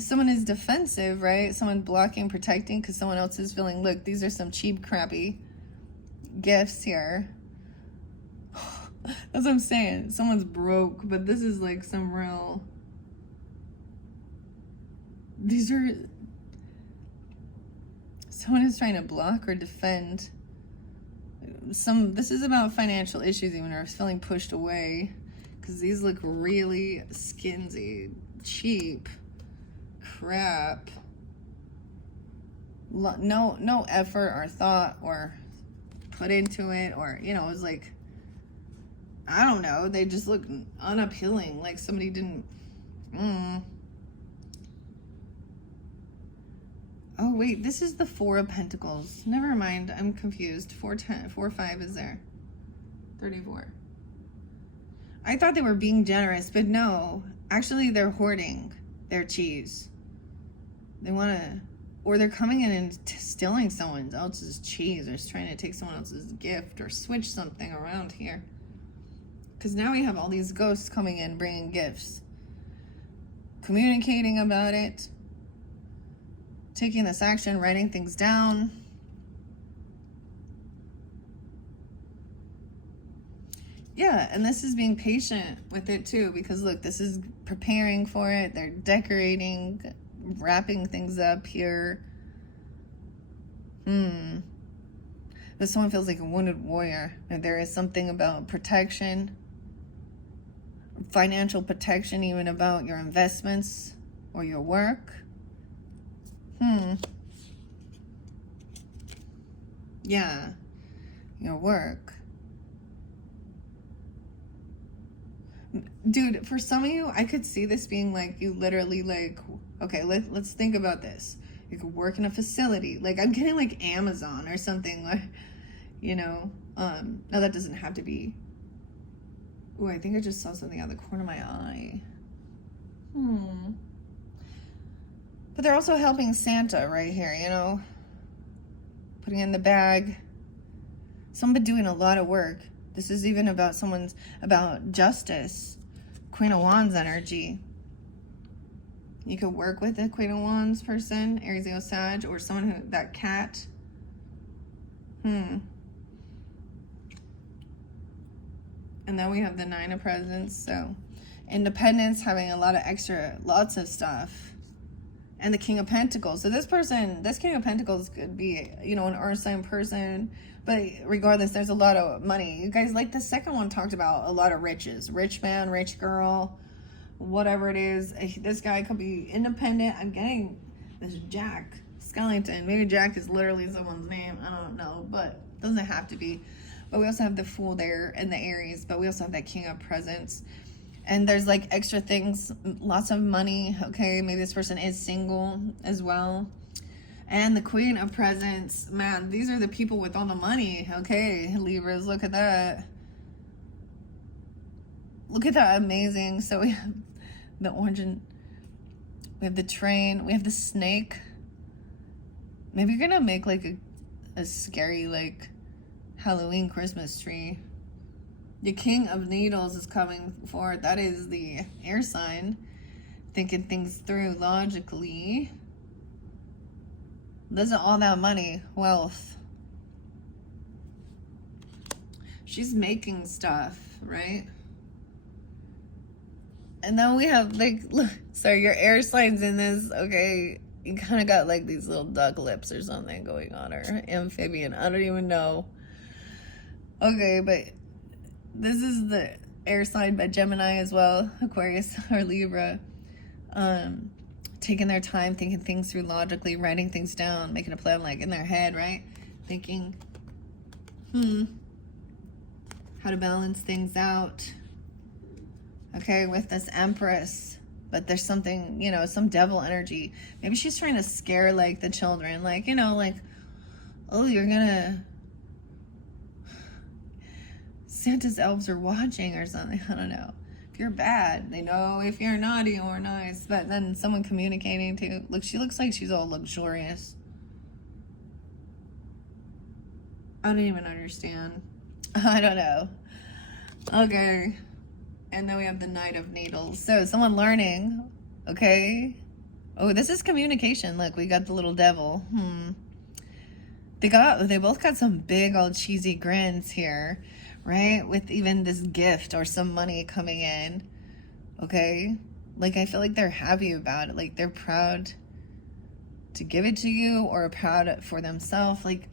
someone is defensive, right? Someone blocking, protecting, because someone else is feeling, look, these are some cheap, crappy gifts here. That's what I'm saying. Someone's broke, but this is like some real... These are... Someone is trying to block or defend. This is about financial issues even, or feeling pushed away. Because these look really skinsy, cheap, crap. No effort or thought or put into it, or, you know, it was like, I don't know, they just look unappealing, like somebody didn't... Oh, wait, this is the 4 of Pentacles. Never mind, I'm confused. 4, 5 is there. 34. I thought they were being generous, but no. Actually, they're hoarding their cheese. They want to... Or they're coming in and stealing someone else's cheese, or trying to take someone else's gift, or switch something around here. Because now we have all these ghosts coming in, bringing gifts. Communicating about it. Taking this action, writing things down. Yeah, and this is being patient with it too, because look, this is preparing for it. They're decorating, wrapping things up here. But someone feels like a wounded warrior. And there is something about protection, financial protection, even about your investments or your work. Yeah, your work. Dude, for some of you, I could see this being like, you literally like, okay, let's think about this. You could work in a facility. Like, I'm getting like Amazon or something, like, you know. No, that doesn't have to be. Ooh, I think I just saw something out of the corner of my eye. But they're also helping Santa right here, you know. Putting in the bag. Someone doing a lot of work. This is even about about justice. Queen of Wands energy. You could work with a Queen of Wands person, Aries, Leo, Sag, or someone that cat. And then we have the 9 of Presents, so independence, having a lot of lots of stuff. and the King of Pentacles. So this King of Pentacles could be, you know, an earth sign person, but regardless, there's a lot of money. You guys, like the second one talked about a lot of riches, rich man, rich girl, whatever it is. This guy could be independent. I'm getting this Jack Skellington. Maybe Jack is literally someone's name. I don't know, but doesn't have to be. But we also have the Fool there and the Aries, but we also have that King of Presents. And there's like extra things, lots of money. Okay, maybe this person is single as well. And the Queen of Presents. Man, these are the people with all the money. Okay, Libras, look at that. Look at that, amazing. So we have the orange and we have the train. We have the snake. Maybe you're gonna make like a scary like Halloween Christmas tree. The King of Needles is coming forth. That is the air sign. Thinking things through logically. Doesn't all that money, wealth. She's making stuff, right? And then we have like, look, sorry, your air signs in this, okay, you kind of got like these little duck lips or something going on, or amphibian, I don't even know. Okay, but this is the air sign by Gemini as well, Aquarius or Libra. Taking their time, thinking things through logically, writing things down, making a plan like in their head, right? Thinking, how to balance things out. Okay, with this Empress. But there's something, you know, some devil energy. Maybe she's trying to scare like the children, like, you know, like, oh, you're gonna, Santa's elves are watching or something. I don't know. If you're bad, they know if you're naughty or nice. But then someone communicating to, look, she looks like she's all luxurious. I don't even understand. I don't know. Okay. And then we have the Knight of Needles. So someone learning, okay? Oh, this is communication. Look, we got the little devil. They both got some big old cheesy grins here, right? With even this gift or some money coming in, okay? Like, I feel like they're happy about it. Like, they're proud to give it to you or proud for themselves. Like,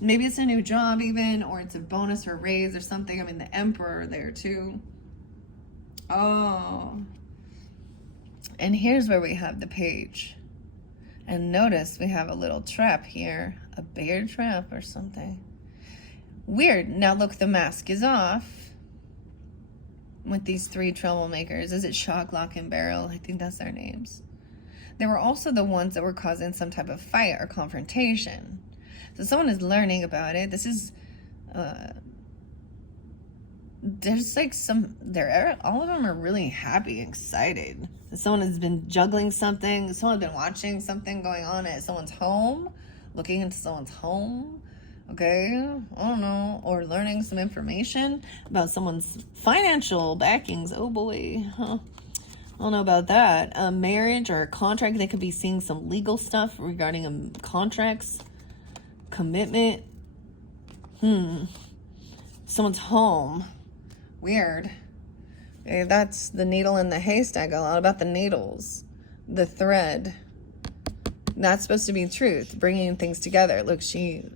maybe it's a new job even, or it's a bonus or raise or something. I mean, the Emperor there too. Oh. And here's where we have the Page. And notice we have a little trap here. A bear trap or something. Weird. Now look, the mask is off. With these three troublemakers. Is it Shock, Lock, and Barrel? I think that's their names. They were also the ones that were causing some type of fight or confrontation. So someone is learning about it. This is... there's like all of them are really happy, excited. Someone has been juggling something. Someone's been watching something going on at someone's home, looking into someone's home. Okay, I don't know, or learning some information about someone's financial backings. Oh boy, I don't know about that. A marriage or a contract. They could be seeing some legal stuff regarding contracts, commitment. Someone's home. Weird. Okay, that's the needle in the haystack. A lot about the needles. The thread. That's supposed to be truth. Bringing things together. Look, she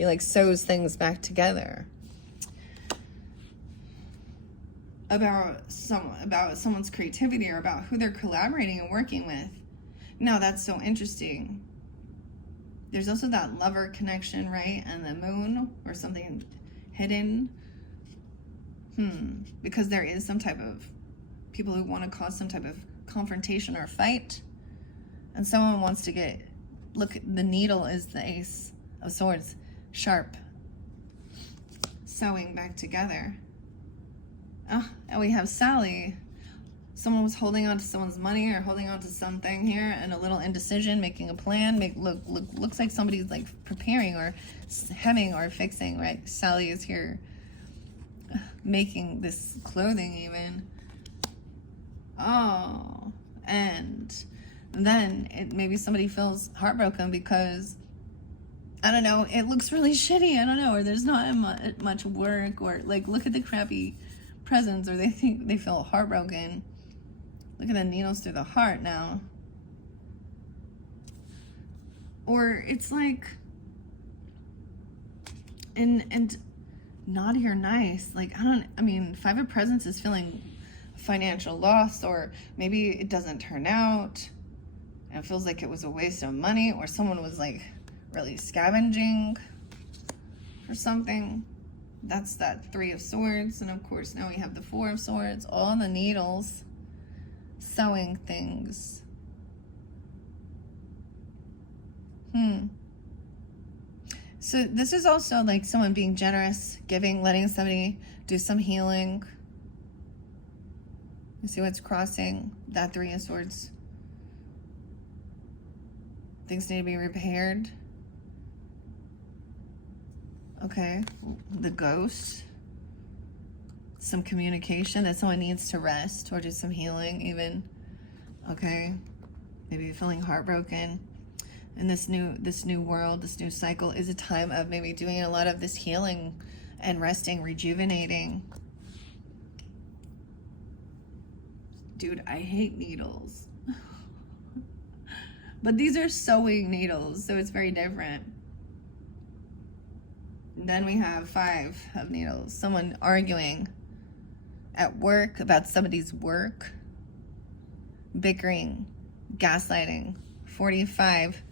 like sews things back together. About someone's creativity or about who they're collaborating and working with. Now that's so interesting. There's also that lover connection, right? And the moon or something hidden. Because there is some type of people who want to cause some type of confrontation or fight. And someone wants to look, the needle is the Ace of Swords. Sharp. Sewing back together. Oh, and we have Sally. Someone was holding on to someone's money or holding on to something here and a little indecision, making a plan. Looks like somebody's like preparing or hemming or fixing, right? Sally is here. Making this clothing even. Oh, and then maybe somebody feels heartbroken because, I don't know, it looks really shitty, I don't know, or there's not much work, or like look at the crappy presents, or they feel heartbroken. Look at the needles through the heart now. Or it's like, and naughty or nice. Like, I mean, Five of Presents is feeling financial loss, or maybe it doesn't turn out and it feels like it was a waste of money, or someone was like really scavenging for something. That's that Three of Swords. And of course, now we have the Four of Swords, all the needles, sewing things. So this is also like someone being generous, giving, letting somebody do some healing. You see what's crossing? That Three of Swords. Things need to be repaired. Okay, the Ghost. Some communication that someone needs to rest or do some healing even. Okay, maybe you're feeling heartbroken. And this new world, this new cycle is a time of maybe doing a lot of this healing and resting, rejuvenating. Dude, I hate needles. But these are sewing needles, so it's very different. Then we have Five of Needles. Someone arguing at work about somebody's work. Bickering, gaslighting. 45,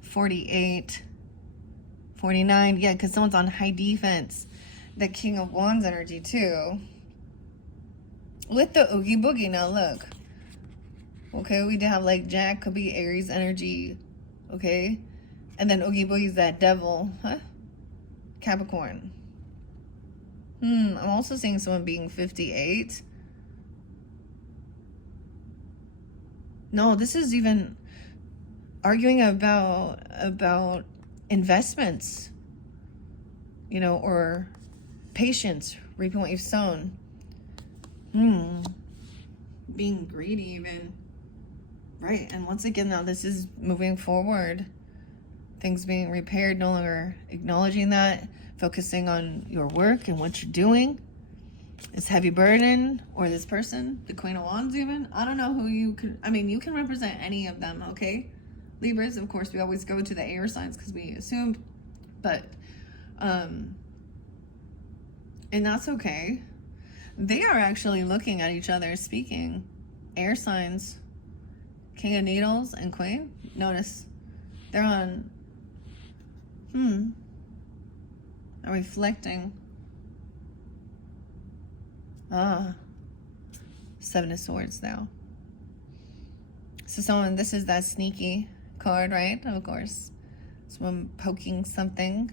48, 49. Yeah, because someone's on high defense. The King of Wands energy too. With the Oogie Boogie, now look. Okay, we did have like Jack, could be Aries energy. Okay, and then Oogie Boogie's that devil. Huh? Capricorn. I'm also seeing someone being 58. No, this is even arguing about investments, you know, or patience, reaping what you've sown. Being greedy even. Right, and once again now this is moving forward. Things being repaired, no longer acknowledging that, focusing on your work and what you're doing. This heavy burden, or this person, the Queen of Wands even. I don't know who you could, I mean, you can represent any of them, okay? Libras, of course, we always go to the air signs because we assumed, but, and that's okay. They are actually looking at each other, speaking. Air signs, King of Needles and Queen. Notice they're on, are reflecting. Seven of Swords now. So someone, this is that sneaky card, right? Of course. Someone poking something.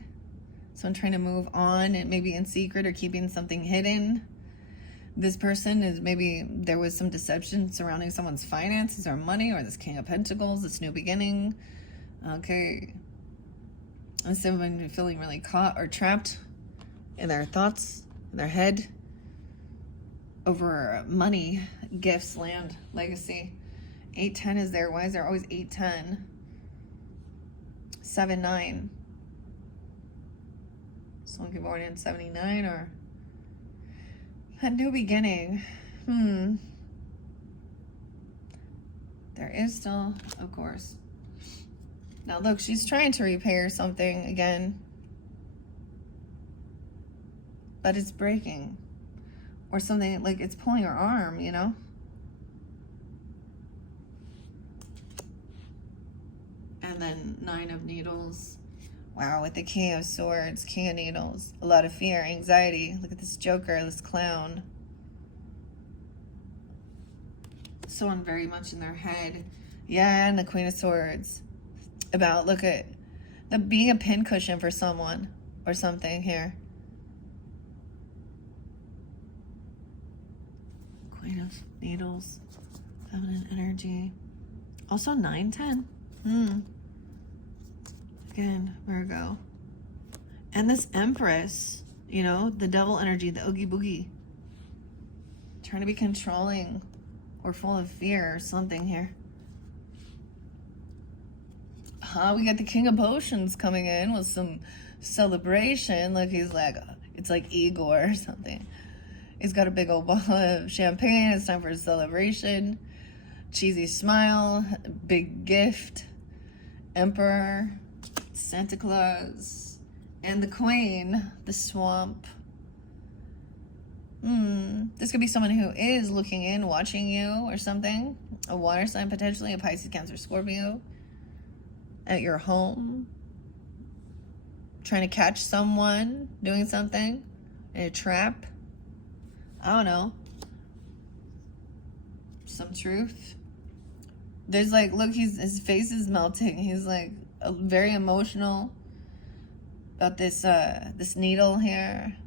Someone trying to move on, and maybe in secret or keeping something hidden. This person is, maybe there was some deception surrounding someone's finances or money, or this King of Pentacles, this new beginning. Okay. And someone feeling really caught or trapped in their thoughts, in their head, over money, gifts, land, legacy. 8-10 is there. Why is there always 8-10? 7-9. Someone could be born in 79, or a new beginning. There is still, of course. Now look, she's trying to repair something again, but it's breaking. Or something, like it's pulling her arm, you know? And then 9 of Needles. Wow, with the King of Swords, King of Needles. A lot of fear, anxiety. Look at this Joker, this clown. Someone very much in their head. Yeah, and the Queen of Swords. About, look at the being a pincushion for someone or something here. Queen of Needles, feminine energy. Also 9-10. Again, Virgo. And this Empress, you know, the devil energy, the Oogie Boogie. Trying to be controlling or full of fear or something here. We got the King of Potions coming in with some celebration. Look, he's like, it's like Igor or something. He's got a big old bottle of champagne. It's time for a celebration. Cheesy smile, big gift. Emperor, Santa Claus, and the Queen, the Swamp. This could be someone who is looking in, watching you or something. A water sign, potentially, a Pisces, Cancer, Scorpio. At your home. Trying to catch someone doing something in a trap. I don't know. Some truth. There's like, look, his face is melting. He's like very emotional about this needle here.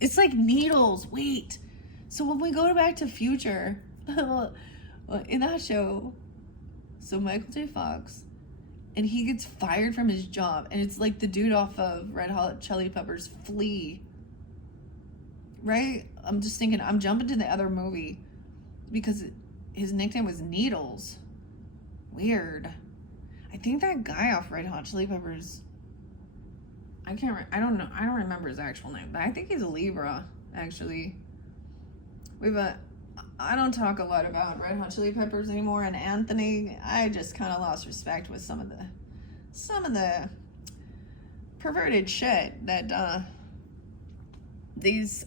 It's like needles. Wait. So when we go back to Future, in that show, so Michael J. Fox, and he gets fired from his job, and it's like the dude off of Red Hot Chili Peppers, Flea. Right? I'm just thinking, I'm jumping to the other movie because his nickname was Needles. Weird. I think that guy off Red Hot Chili Peppers, I don't know. I don't remember his actual name, but I think he's a Libra, actually. I don't talk a lot about Red Hot Chili Peppers anymore, and Anthony, I just kind of lost respect with some of the perverted shit that these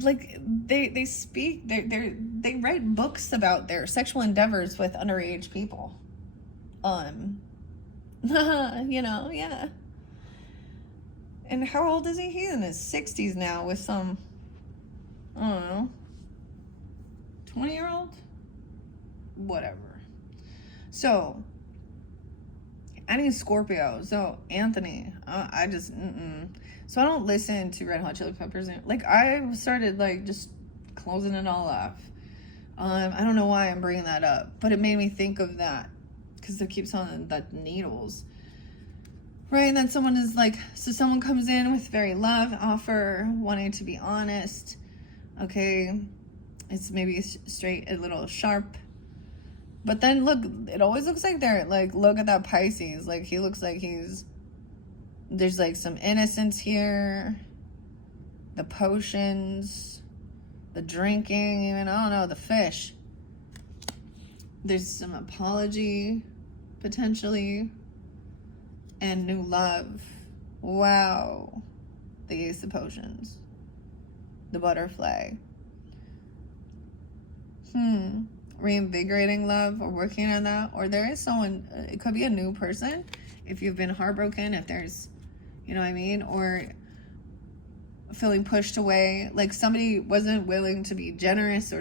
like they speak, they write books about their sexual endeavors with underage people. Yeah. And how old is he? He's in his 60s now with some, I don't know, 20-year-old? Whatever. So, any Scorpio. So, Anthony, I just, So I don't listen to Red Hot Chili Peppers. Like, I started, like, just closing it all off. I don't know why I'm bringing that up, but it made me think of that. Because it keeps on that needles. Right, and then someone is like, so someone comes in with very love offer, wanting to be honest. Okay, it's maybe straight, a little sharp. But then look, it always looks like they're like, look at that Pisces. Like, he looks like there's like some innocence here. The potions, the drinking, even, I don't know, the fish. There's some apology, potentially. And new love. Wow. The Ace of Potions. The butterfly. Reinvigorating love, or working on that. Or there is someone, it could be a new person. If you've been heartbroken, if there's, you know what I mean? Or feeling pushed away. Like somebody wasn't willing to be generous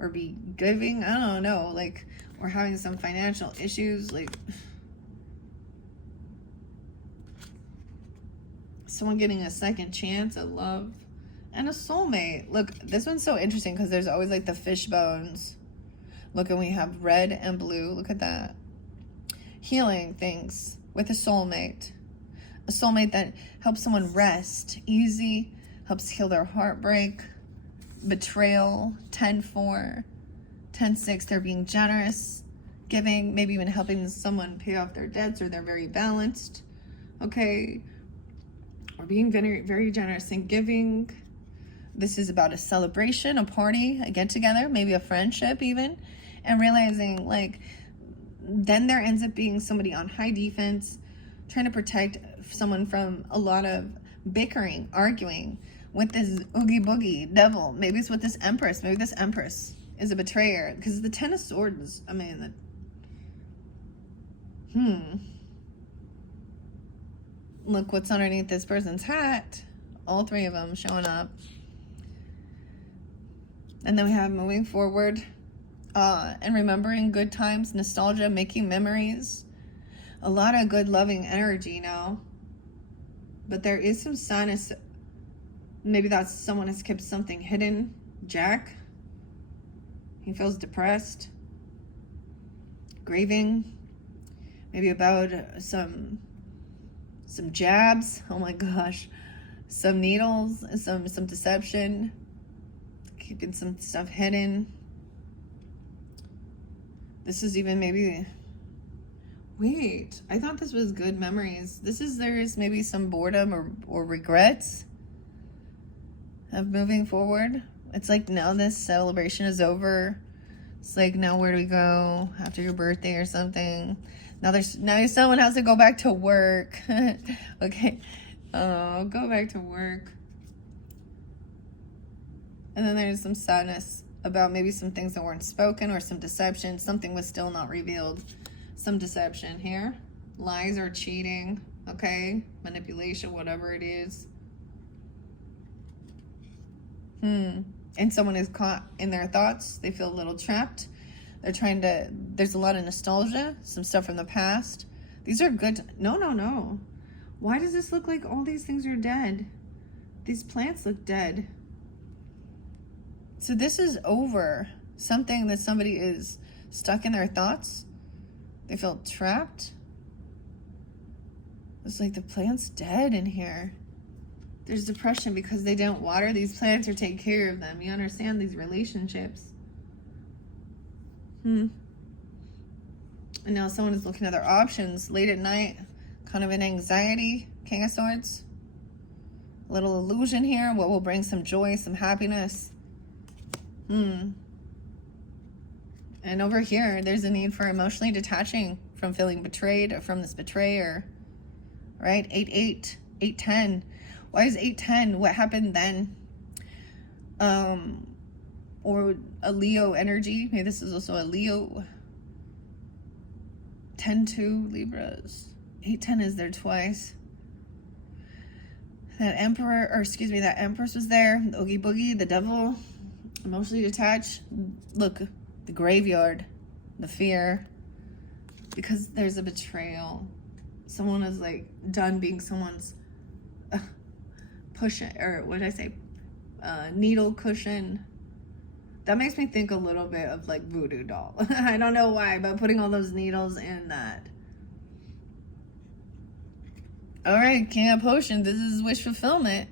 or be giving. I don't know. Like, or having some financial issues. Like, someone getting a second chance at love. And a soulmate. Look, this one's so interesting because there's always like the fish bones. Look, and we have red and blue. Look at that. Healing things with a soulmate. A soulmate that helps someone rest. Easy. Helps heal their heartbreak. Betrayal. 10-4. 10-6. They're being generous. Giving. Maybe even helping someone pay off their debts, or they're very balanced. Okay. Or being very, very generous and giving. This is about a celebration, a party, a get-together, maybe a friendship even. And realizing, like, then there ends up being somebody on high defense, trying to protect someone from a lot of bickering, arguing with this oogie boogie devil. Maybe it's with this empress. Maybe this empress is a betrayer. Because the Ten of Swords, I mean, Look what's underneath this person's hat. All three of them showing up. And then we have moving forward. And remembering good times, nostalgia, making memories. A lot of good, loving energy now. But there is some sadness. Maybe that's someone has kept something hidden. Jack. He feels depressed. Grieving. Maybe about some jabs. Oh my gosh. Some needles. Some deception. Keeping some stuff hidden. This is even maybe... Wait, I thought this was good memories. There is maybe some boredom or regrets of moving forward. It's like now this celebration is over. It's like, now where do we go after your birthday or something? Now someone has to go back to work. Okay. Oh, go back to work. And then there's some sadness about maybe some things that weren't spoken or some deception. Something was still not revealed. Some deception here. Lies or cheating. Okay. Manipulation, whatever it is. And someone is caught in their thoughts. They feel a little trapped. They're trying to, there's a lot of nostalgia, some stuff from the past. These are good. No. Why does this look like all these things are dead? These plants look dead. So this is over. Something that somebody is stuck in their thoughts. They feel trapped. It's like the plant's dead in here. There's depression because they don't water these plants or take care of them. You understand these relationships. And now someone is looking at their options late at night, kind of in anxiety. King of Swords. A little illusion here. What will bring some joy, some happiness. And over here, there's a need for emotionally detaching from feeling betrayed or from this betrayer. Right? 8-8, 8-10. Why is 8-10? What happened then? Or a Leo energy. Maybe this is also a Leo. 10-2 Libras. 8-10 is there twice. That Empress was there. The Oogie Boogie, the devil. Emotionally detached. Look, the graveyard. The fear. Because there's a betrayal. Someone is like done being someone's needle cushion. That makes me think a little bit of like voodoo doll. I don't know why, but putting all those needles in that. All right, King of Potions. This is wish fulfillment.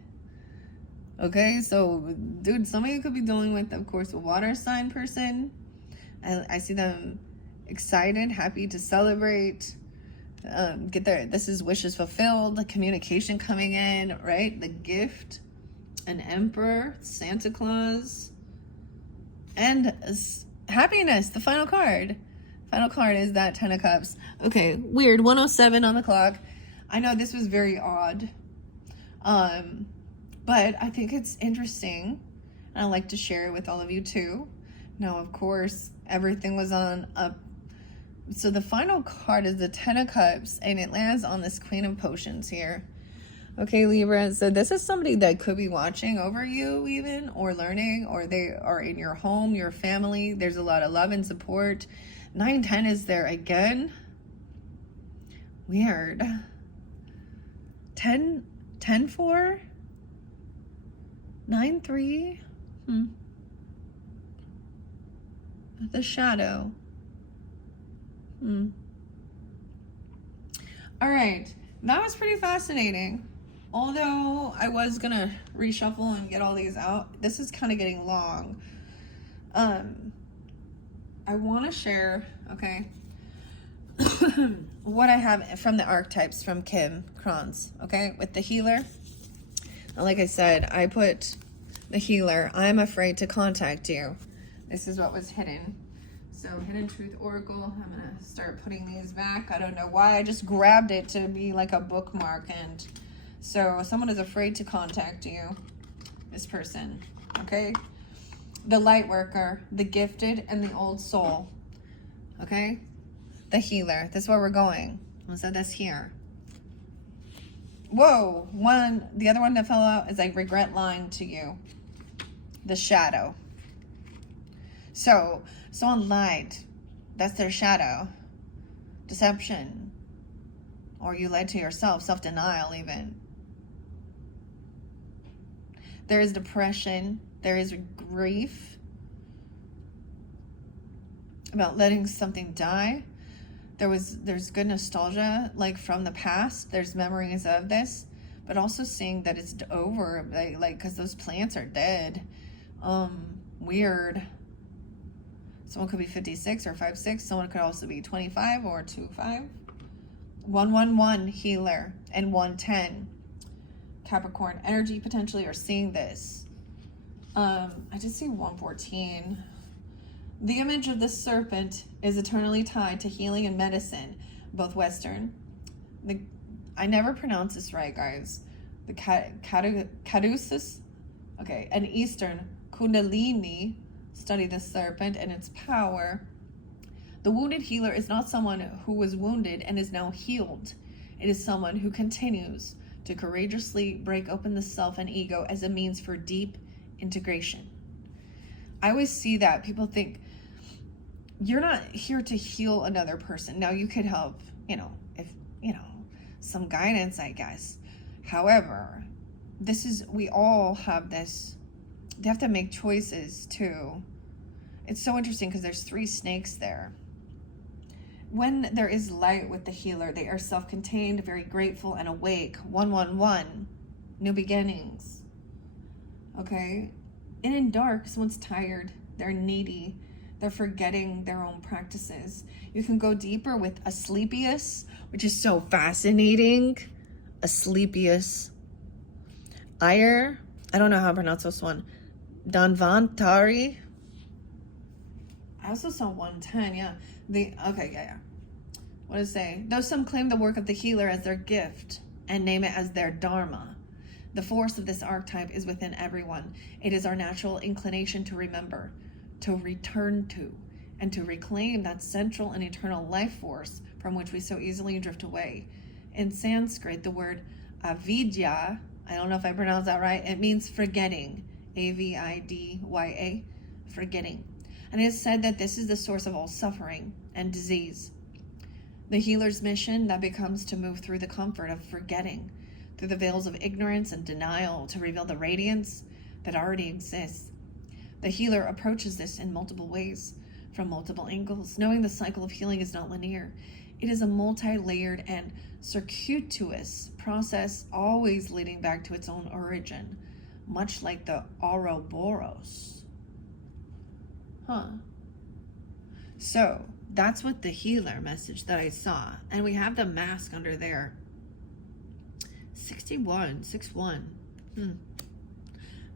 Okay, so dude, some of you could be dealing with, of course, a water sign person. I see them excited, happy to celebrate. This is wishes fulfilled, the communication coming in, right? The gift, an emperor, Santa Claus, and happiness, the final card. Final card is that 10 of Cups. Okay, weird, 107 on the clock. I know this was very odd, but I think it's interesting, and I like to share it with all of you too. Now, of course, everything was on up. So the final card is the 10 of Cups, and it lands on this Queen of Potions here. Okay, Libra, so this is somebody that could be watching over you even, or learning, or they are in your home, your family. There's a lot of love and support. 9-10 is there again. Weird. 10-4? 9-3? The shadow. All right, that was pretty fascinating. Although I was gonna reshuffle and get all these out, this is kind of getting long. I want to share, okay, what I have from the archetypes from Kim Kranz, okay, with the healer. Like I said, I put the healer. I'm afraid to contact you. This is what was hidden. So Hidden Truth Oracle, I'm going to start putting these back. I don't know why. I just grabbed it to be like a bookmark. And so someone is afraid to contact you, this person, okay? The light worker, the gifted, and the old soul, okay? The healer. That's where we're going. So that's here. Whoa. The other one that fell out is I regret lying to you. The shadow. So someone lied. That's their shadow. Deception. Or you lied to yourself. Self-denial even. There is depression. There is grief about letting something die. There's good nostalgia, like from the past. There's memories of this, but also seeing that it's over, like because those plants are dead. Weird. Someone could be 56 or 56. Someone could also be 25 or 25. 111 healer and 110 Capricorn energy potentially are seeing this. I just see 114. The image of the serpent is eternally tied to healing and medicine, both Western. I never pronounce this right, guys. The caduceus, okay, and Eastern Kundalini study the serpent and its power. The wounded healer is not someone who was wounded and is now healed. It is someone who continues to courageously break open the self and ego as a means for deep integration. I always see that. People think, you're not here to heal another person. Now, you could help, if, some guidance, I guess. However, we all have this, they have to make choices too. It's so interesting because there's 3 snakes there. When there is light with the healer, they are self-contained, very grateful and awake. 111, new beginnings. Okay? And in dark, someone's tired, they're needy, they're forgetting their own practices. You can go deeper with Asclepius, which is so fascinating. Asclepius. I don't know how to pronounce this one. Danvantari. I also saw 110, yeah. What does it say? Though some claim the work of the healer as their gift and name it as their dharma, the force of this archetype is within everyone. It is our natural inclination to remember, to return to, and to reclaim that central and eternal life force from which we so easily drift away. In Sanskrit, the word avidya, I don't know if I pronounced that right, it means forgetting. A-V-I-D-Y-A, forgetting. And it is said that this is the source of all suffering and disease. The healer's mission that becomes to move through the comfort of forgetting, through the veils of ignorance and denial, to reveal the radiance that already exists. The healer approaches this in multiple ways, from multiple angles, knowing the cycle of healing is not linear. It is a multi-layered and circuitous process, always leading back to its own origin, much like the Ouroboros. So that's what the healer message that I saw. And we have the mask under there. 61.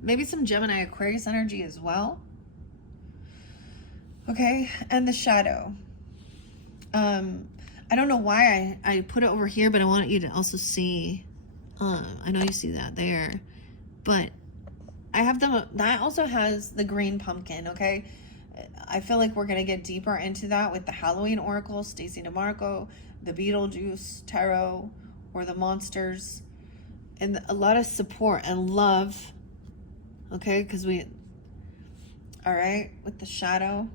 Maybe some Gemini Aquarius energy as well. Okay, and the shadow. I don't know why I put it over here, but I want you to also see. I know you see that there. But I have that also has the green pumpkin, okay? I feel like we're going to get deeper into that with the Halloween Oracle, Stacey DeMarco, the Beetlejuice Tarot, or the Monsters, and a lot of support and love, okay? Because all right, with the shadow.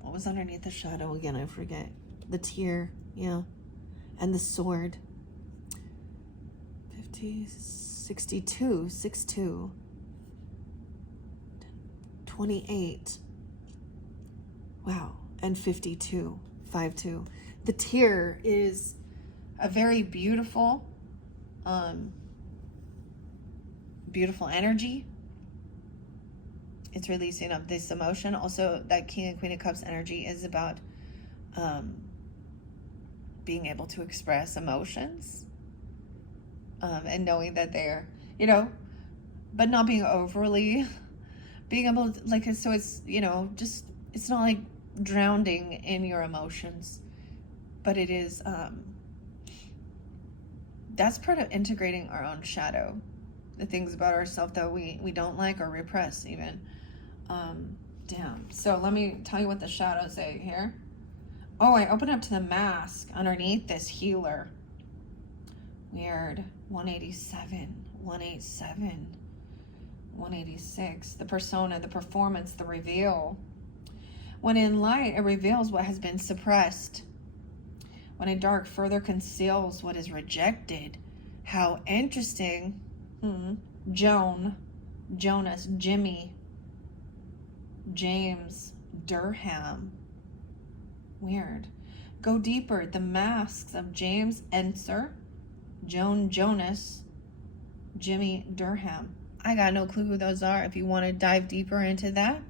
What was underneath the shadow again? I forget. The tear, yeah. And the sword. 50, 62, 62. 28. Wow. And 52, 52. The tear is a very beautiful, beautiful energy. It's releasing of this emotion. Also, that King and Queen of Cups energy is about being able to express emotions and knowing that they're, but not being overly, being able to, so it's, just, it's not like drowning in your emotions, but it is, that's part of integrating our own shadow, the things about ourselves that we don't like or repress even. Damn. So let me tell you what the shadows say here. Oh, I opened up to the mask underneath this healer. Weird. 187, 187, 186. The persona, the performance, the reveal. When in light, it reveals what has been suppressed. When in dark, further conceals what is rejected. How interesting. Jonas, Jimmy, James, Durham. Weird. Go deeper. The masks of James Enser, Jonas, Jimmy Durham. I got no clue who those are. If you want to dive deeper into that,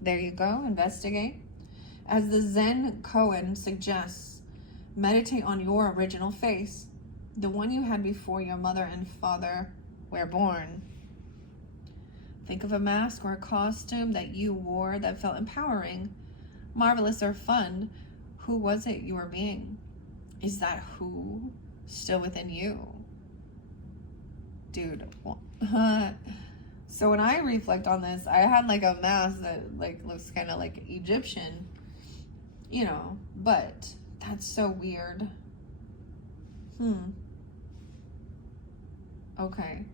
there you go. Investigate. As the Zen Koan suggests, meditate on your original face, the one you had before your mother and father were born. Think of a mask or a costume that you wore that felt empowering, marvelous, or fun. Who was it you were being? Is that who still within you? Dude. So when I reflect on this, I had like a mask that like looks kind of like Egyptian, you know, but that's so weird. Okay.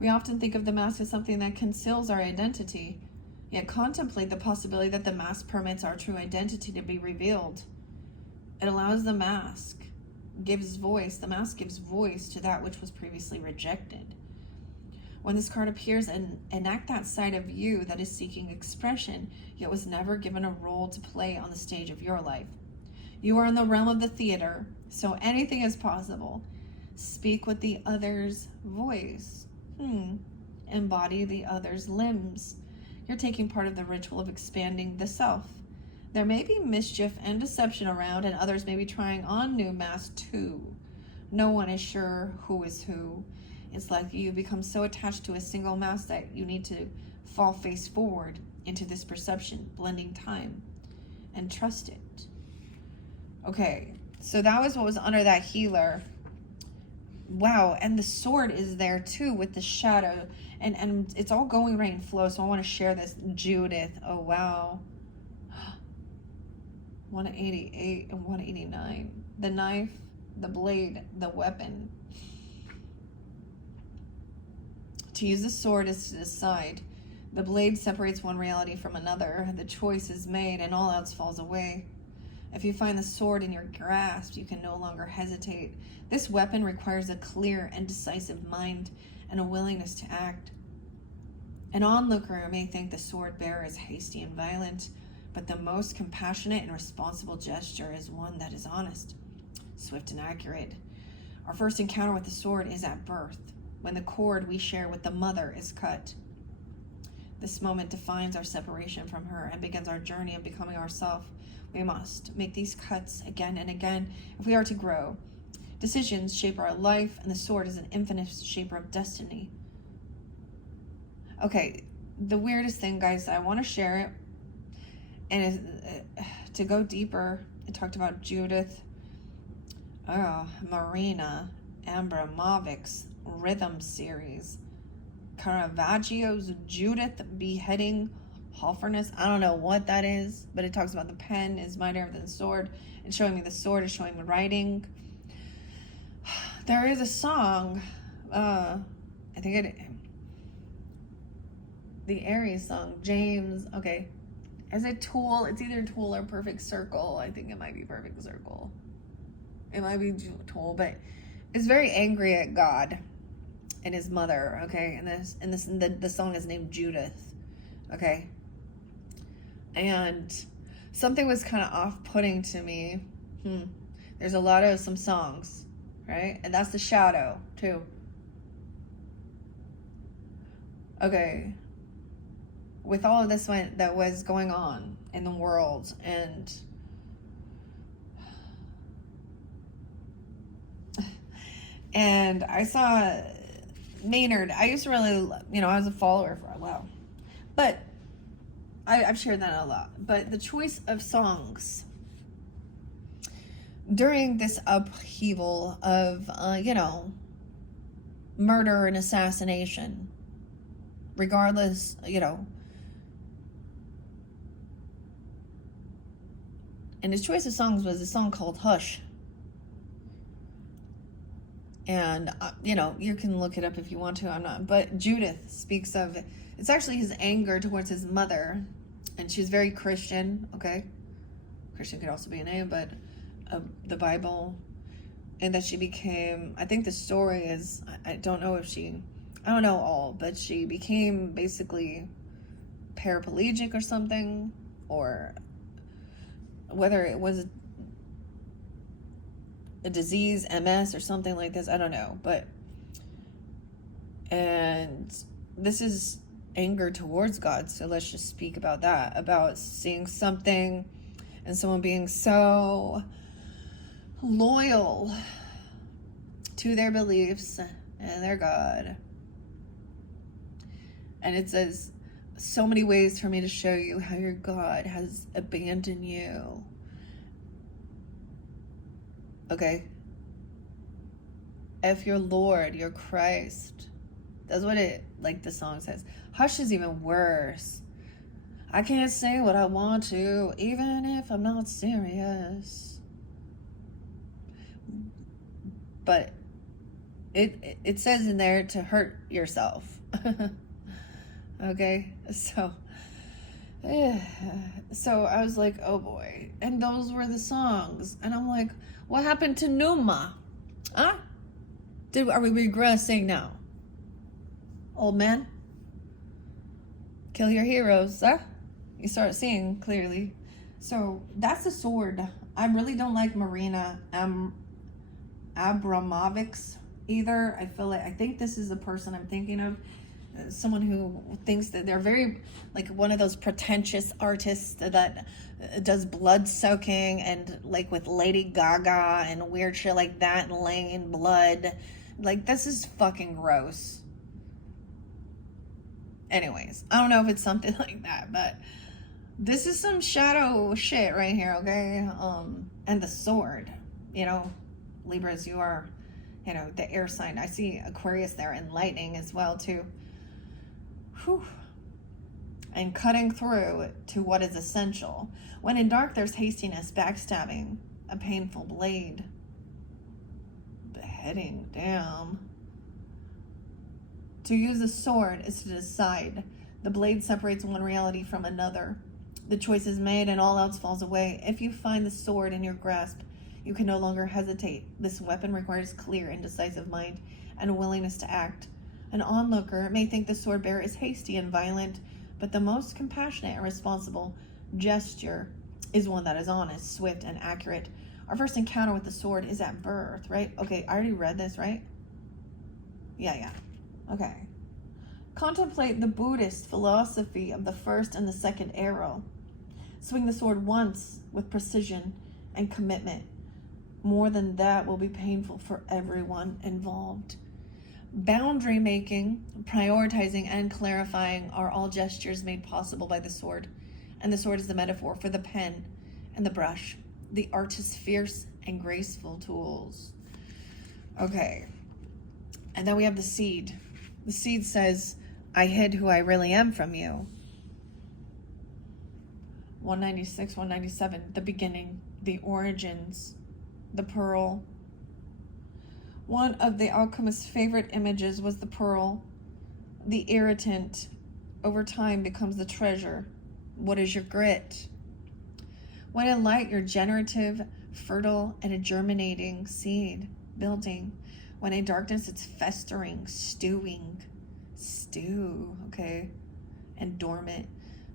We often think of the mask as something that conceals our identity, yet contemplate the possibility that the mask permits our true identity to be revealed. It allows the mask gives voice to that which was previously rejected. When this card appears, enact that side of you that is seeking expression, yet was never given a role to play on the stage of your life. You are in the realm of the theater, so anything is possible. Speak with the other's voice. Embody the other's limbs. You're taking part of the ritual of expanding the self. There may be mischief and deception around, and others may be trying on new masks too. No one is sure who is who. It's like you become so attached to a single mask that you need to fall face forward into this perception, blending time, and trust it. Okay, so that was what was under that healer. Wow, and the sword is there too with the shadow, and it's all going right in flow, so I want to share this. Judith, oh wow. 188 and 189. The knife, the blade, the weapon. To use the sword is to decide. The blade separates one reality from another. The choice is made and all else falls away. If you find the sword in your grasp, you can no longer hesitate. This weapon requires a clear and decisive mind and a willingness to act. An onlooker may think the sword bearer is hasty and violent, but the most compassionate and responsible gesture is one that is honest, swift and accurate. Our first encounter with the sword is at birth, when the cord we share with the mother is cut. This moment defines our separation from her and begins our journey of becoming ourselves. We must make these cuts again and again if we are to grow. Decisions shape our life, and the sword is an infinite shaper of destiny. Okay, the weirdest thing, guys, I want to share it, and to go deeper, it talked about Judith, Marina Abramovic's Rhythm series, Caravaggio's Judith beheading Hoffernes. I don't know what that is, but it talks about the pen is mightier than the sword. It's showing me the sword, is showing me writing. There is a song, I think the Aries song, James, okay. Is it Tool? It's either Tool or Perfect Circle. I think it might be Perfect Circle. It might be Tool, but it's very angry at God and his mother, okay? And the song is named Judith, okay? And something was kind of off-putting to me. There's a lot of some songs, right? And that's the shadow, too. Okay. With all of this that was going on in the world, and I saw Maynard. I used to really, I was a follower for a while, but I've shared that a lot. But the choice of songs during this upheaval of, murder and assassination, regardless, and his choice of songs was a song called Hush. And, you can look it up if you want to, I'm not. But Judith speaks of, it's actually his anger towards his mother. And she's very Christian, okay? Christian could also be a name, but the Bible. And that she became, I think the story is, I don't know all, but she became basically paraplegic or something, or whether it was a disease, MS or something like this, I don't know, and this is anger towards God, so let's just speak about that, about seeing something and someone being so loyal to their beliefs and their God, And it says, so many ways for me to show you how your God has abandoned you. Okay? If your Lord, your Christ, that's what it, like the song says. Hush is even worse. I can't say what I want to, even if I'm not serious. But it says in there to hurt yourself. Okay? So I was like, oh boy. And those were the songs. And I'm like, what happened to Numa? Huh? Are we regressing now? Old man? Kill your heroes, huh? You start seeing clearly. So that's the sword. I really don't like Marina Abramovic either. I think this is the person I'm thinking of. Someone who thinks that they're very, like, one of those pretentious artists that does blood soaking and, like, with Lady Gaga and weird shit like that and laying in blood. Like, this is fucking gross. Anyways, I don't know if it's something like that, but this is some shadow shit right here, okay? And the sword, you know, Libras, you are, you know, the air sign. I see Aquarius there and lightning as well, too. Whew. And cutting through to what is essential. When in dark, there's hastiness, backstabbing, a painful blade. Beheading, damn. To use a sword is to decide. The blade separates one reality from another. The choice is made and all else falls away. If you find the sword in your grasp, you can no longer hesitate. This weapon requires clear and decisive mind and a willingness to act. An onlooker may think the sword bearer is hasty and violent, but the most compassionate and responsible gesture is one that is honest, swift, and accurate. Our first encounter with the sword is at birth, right? Okay, I already read this, right? Yeah. Okay. Contemplate the Buddhist philosophy of the first and the second arrow. Swing the sword once with precision and commitment. More than that will be painful for everyone involved. Boundary making, prioritizing, and clarifying are all gestures made possible by the sword. And the sword is the metaphor for the pen and the brush, the artist's fierce and graceful tools. Okay. And then we have the seed. The seed says, I hid who I really am from you. 196, 197, the beginning, the origins, the pearl. One of the alchemist's favorite images was the pearl. The irritant over time becomes the treasure. What is your grit? When in light, you're generative, fertile, and a germinating seed, building. When in darkness, it's festering, stewing, okay, and dormant.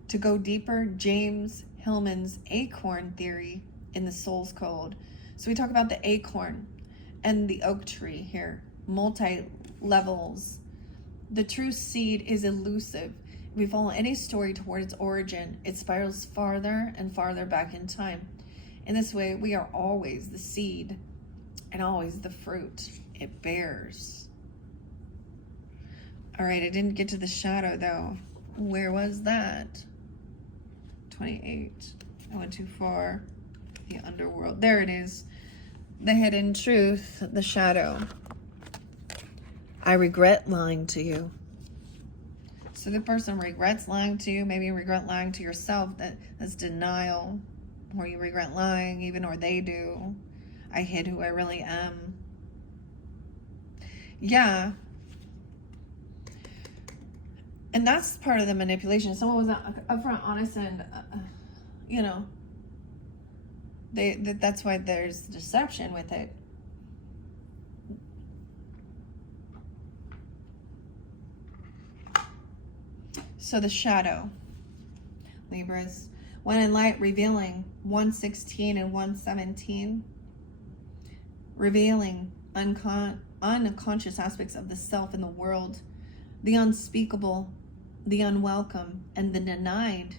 To go deeper, James Hillman's acorn theory in the Soul's Code. So we talk about the acorn and the oak tree here, multi-levels. The true seed is elusive. If we follow any story toward its origin, it spirals farther and farther back in time. In this way, we are always the seed and always the fruit it bears. All right, I didn't get to the shadow though. Where was that? 28. I went too far. The underworld. There it is. The hidden truth, the shadow. I regret lying to you. So the person regrets lying to you. Maybe you regret lying to yourself. That's denial. Or you regret lying, even or they do. I hid who I really am. Yeah. And that's part of the manipulation. Someone was upfront, honest, and, you know, that's why there's deception with it. So the shadow, Libras, when in light, revealing 116 and 117, revealing unconscious aspects of the self in the world, the unspeakable, the unwelcome, and the denied.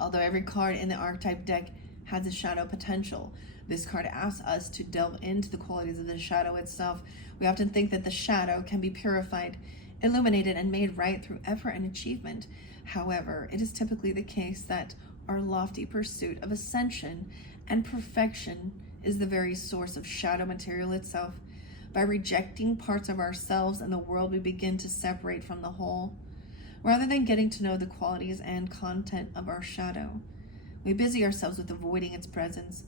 Although every card in the archetype deck has a shadow potential, this card asks us to delve into the qualities of the shadow itself. We often think that the shadow can be purified illuminated and made right through effort and achievement. However, it is typically the case that our lofty pursuit of ascension and perfection is the very source of shadow material itself. By rejecting parts of ourselves and the world, we begin to separate from the whole. Rather than getting to know the qualities and content of our shadow, we busy ourselves with avoiding its presence.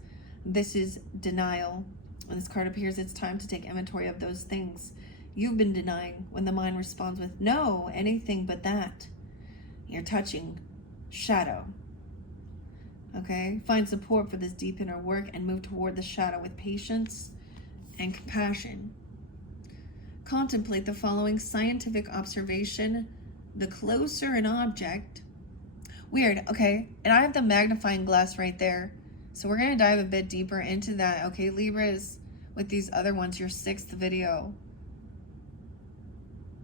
This is denial. When this card appears, it's time to take inventory of those things you've been denying. When the mind responds with, no, anything but that, you're touching shadow. Okay? Find support for this deep inner work and move toward the shadow with patience and compassion. Contemplate the following scientific observation. The closer an object... Weird, okay? And I have the magnifying glass right there. So we're going to dive a bit deeper into that. Okay, Libras, with these other ones, your 6th video.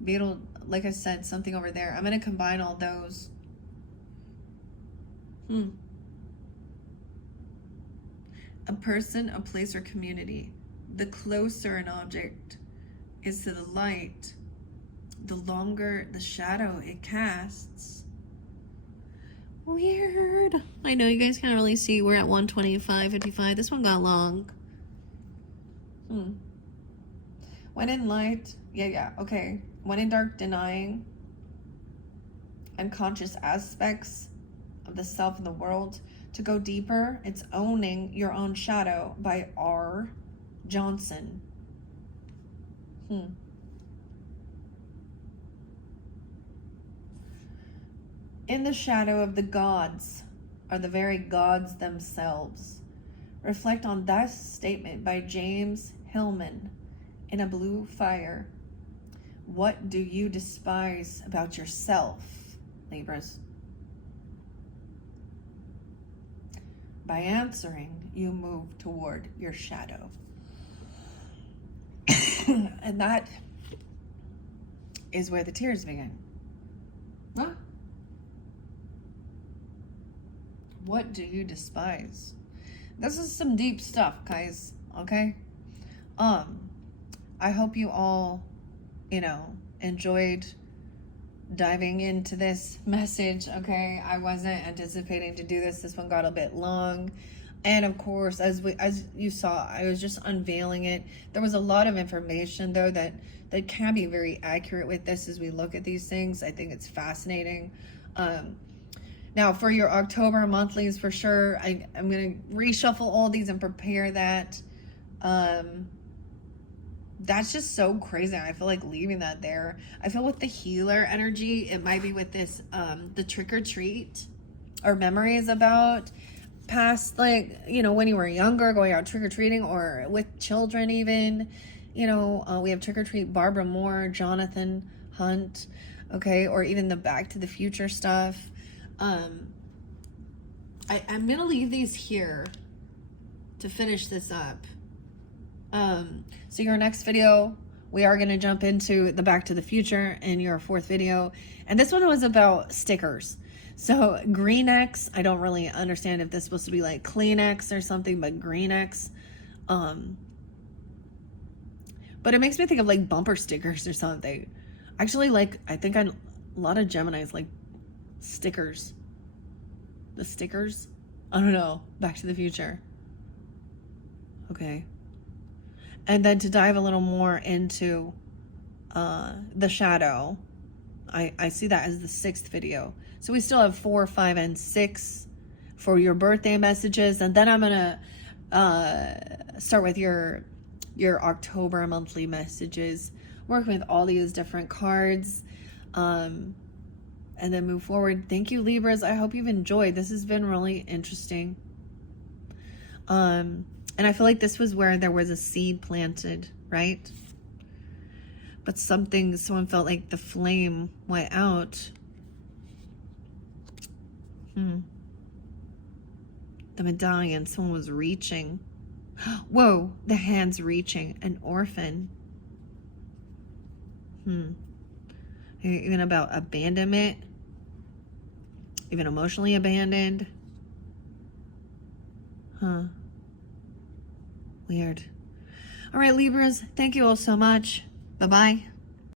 Beetle, like I said, something over there. I'm going to combine all those. A person, a place, or community. The closer an object is to the light, the longer the shadow it casts. Weird. I know you guys can't really see. We're at 125:55. This one got long. When in light, okay. When in dark, denying unconscious aspects of the self and the world. To go deeper, it's Owning Your Own Shadow by R. Johnson. In the shadow of the gods are the very gods themselves. Reflect on that statement by James Hillman in A Blue Fire. What do you despise about yourself, Libras? By answering, you move toward your shadow. And that is where the tears begin. Huh? What do you despise? This is some deep stuff, guys, okay? I hope you all, enjoyed diving into this message, okay? I wasn't anticipating to do this. This one got a bit long. And of course, as you saw, I was just unveiling it. There was a lot of information, though, that can be very accurate with this as we look at these things. I think it's fascinating. Now, for your October monthlies, for sure, I'm going to reshuffle all these and prepare that. That's just so crazy. I feel like leaving that there. I feel with the healer energy, it might be with this, the trick or treat or memories about past, when you were younger, going out trick-or-treating, or with children even. We have trick or treat Barbara Moore, Jonathan Hunt, okay, or even the Back to the Future stuff. I'm gonna leave these here to finish this up. So your next video, we are gonna jump into the Back to the Future in your 4th video, and this one was about stickers. So Green X, I don't really understand if this is supposed to be like Kleenex or something, but Green X, but it makes me think of like bumper stickers or something. Actually, I think a lot of Geminis like stickers. The stickers? I don't know. Back to the Future. Okay. And then to dive a little more into the shadow, I see that as the 6th video. So we still have 4, 5, and 6 for your birthday messages. And then I'm going to start with your October monthly messages, working with all these different cards, and then move forward. Thank you, Libras. I hope you've enjoyed. This has been really interesting. And I feel like this was where there was a seed planted, right? But someone felt like the flame went out. The medallion, someone was reaching. Whoa, the hand's reaching. An orphan. Even about abandonment. Even emotionally abandoned. Weird. All right, Libras, thank you all so much. Bye-bye.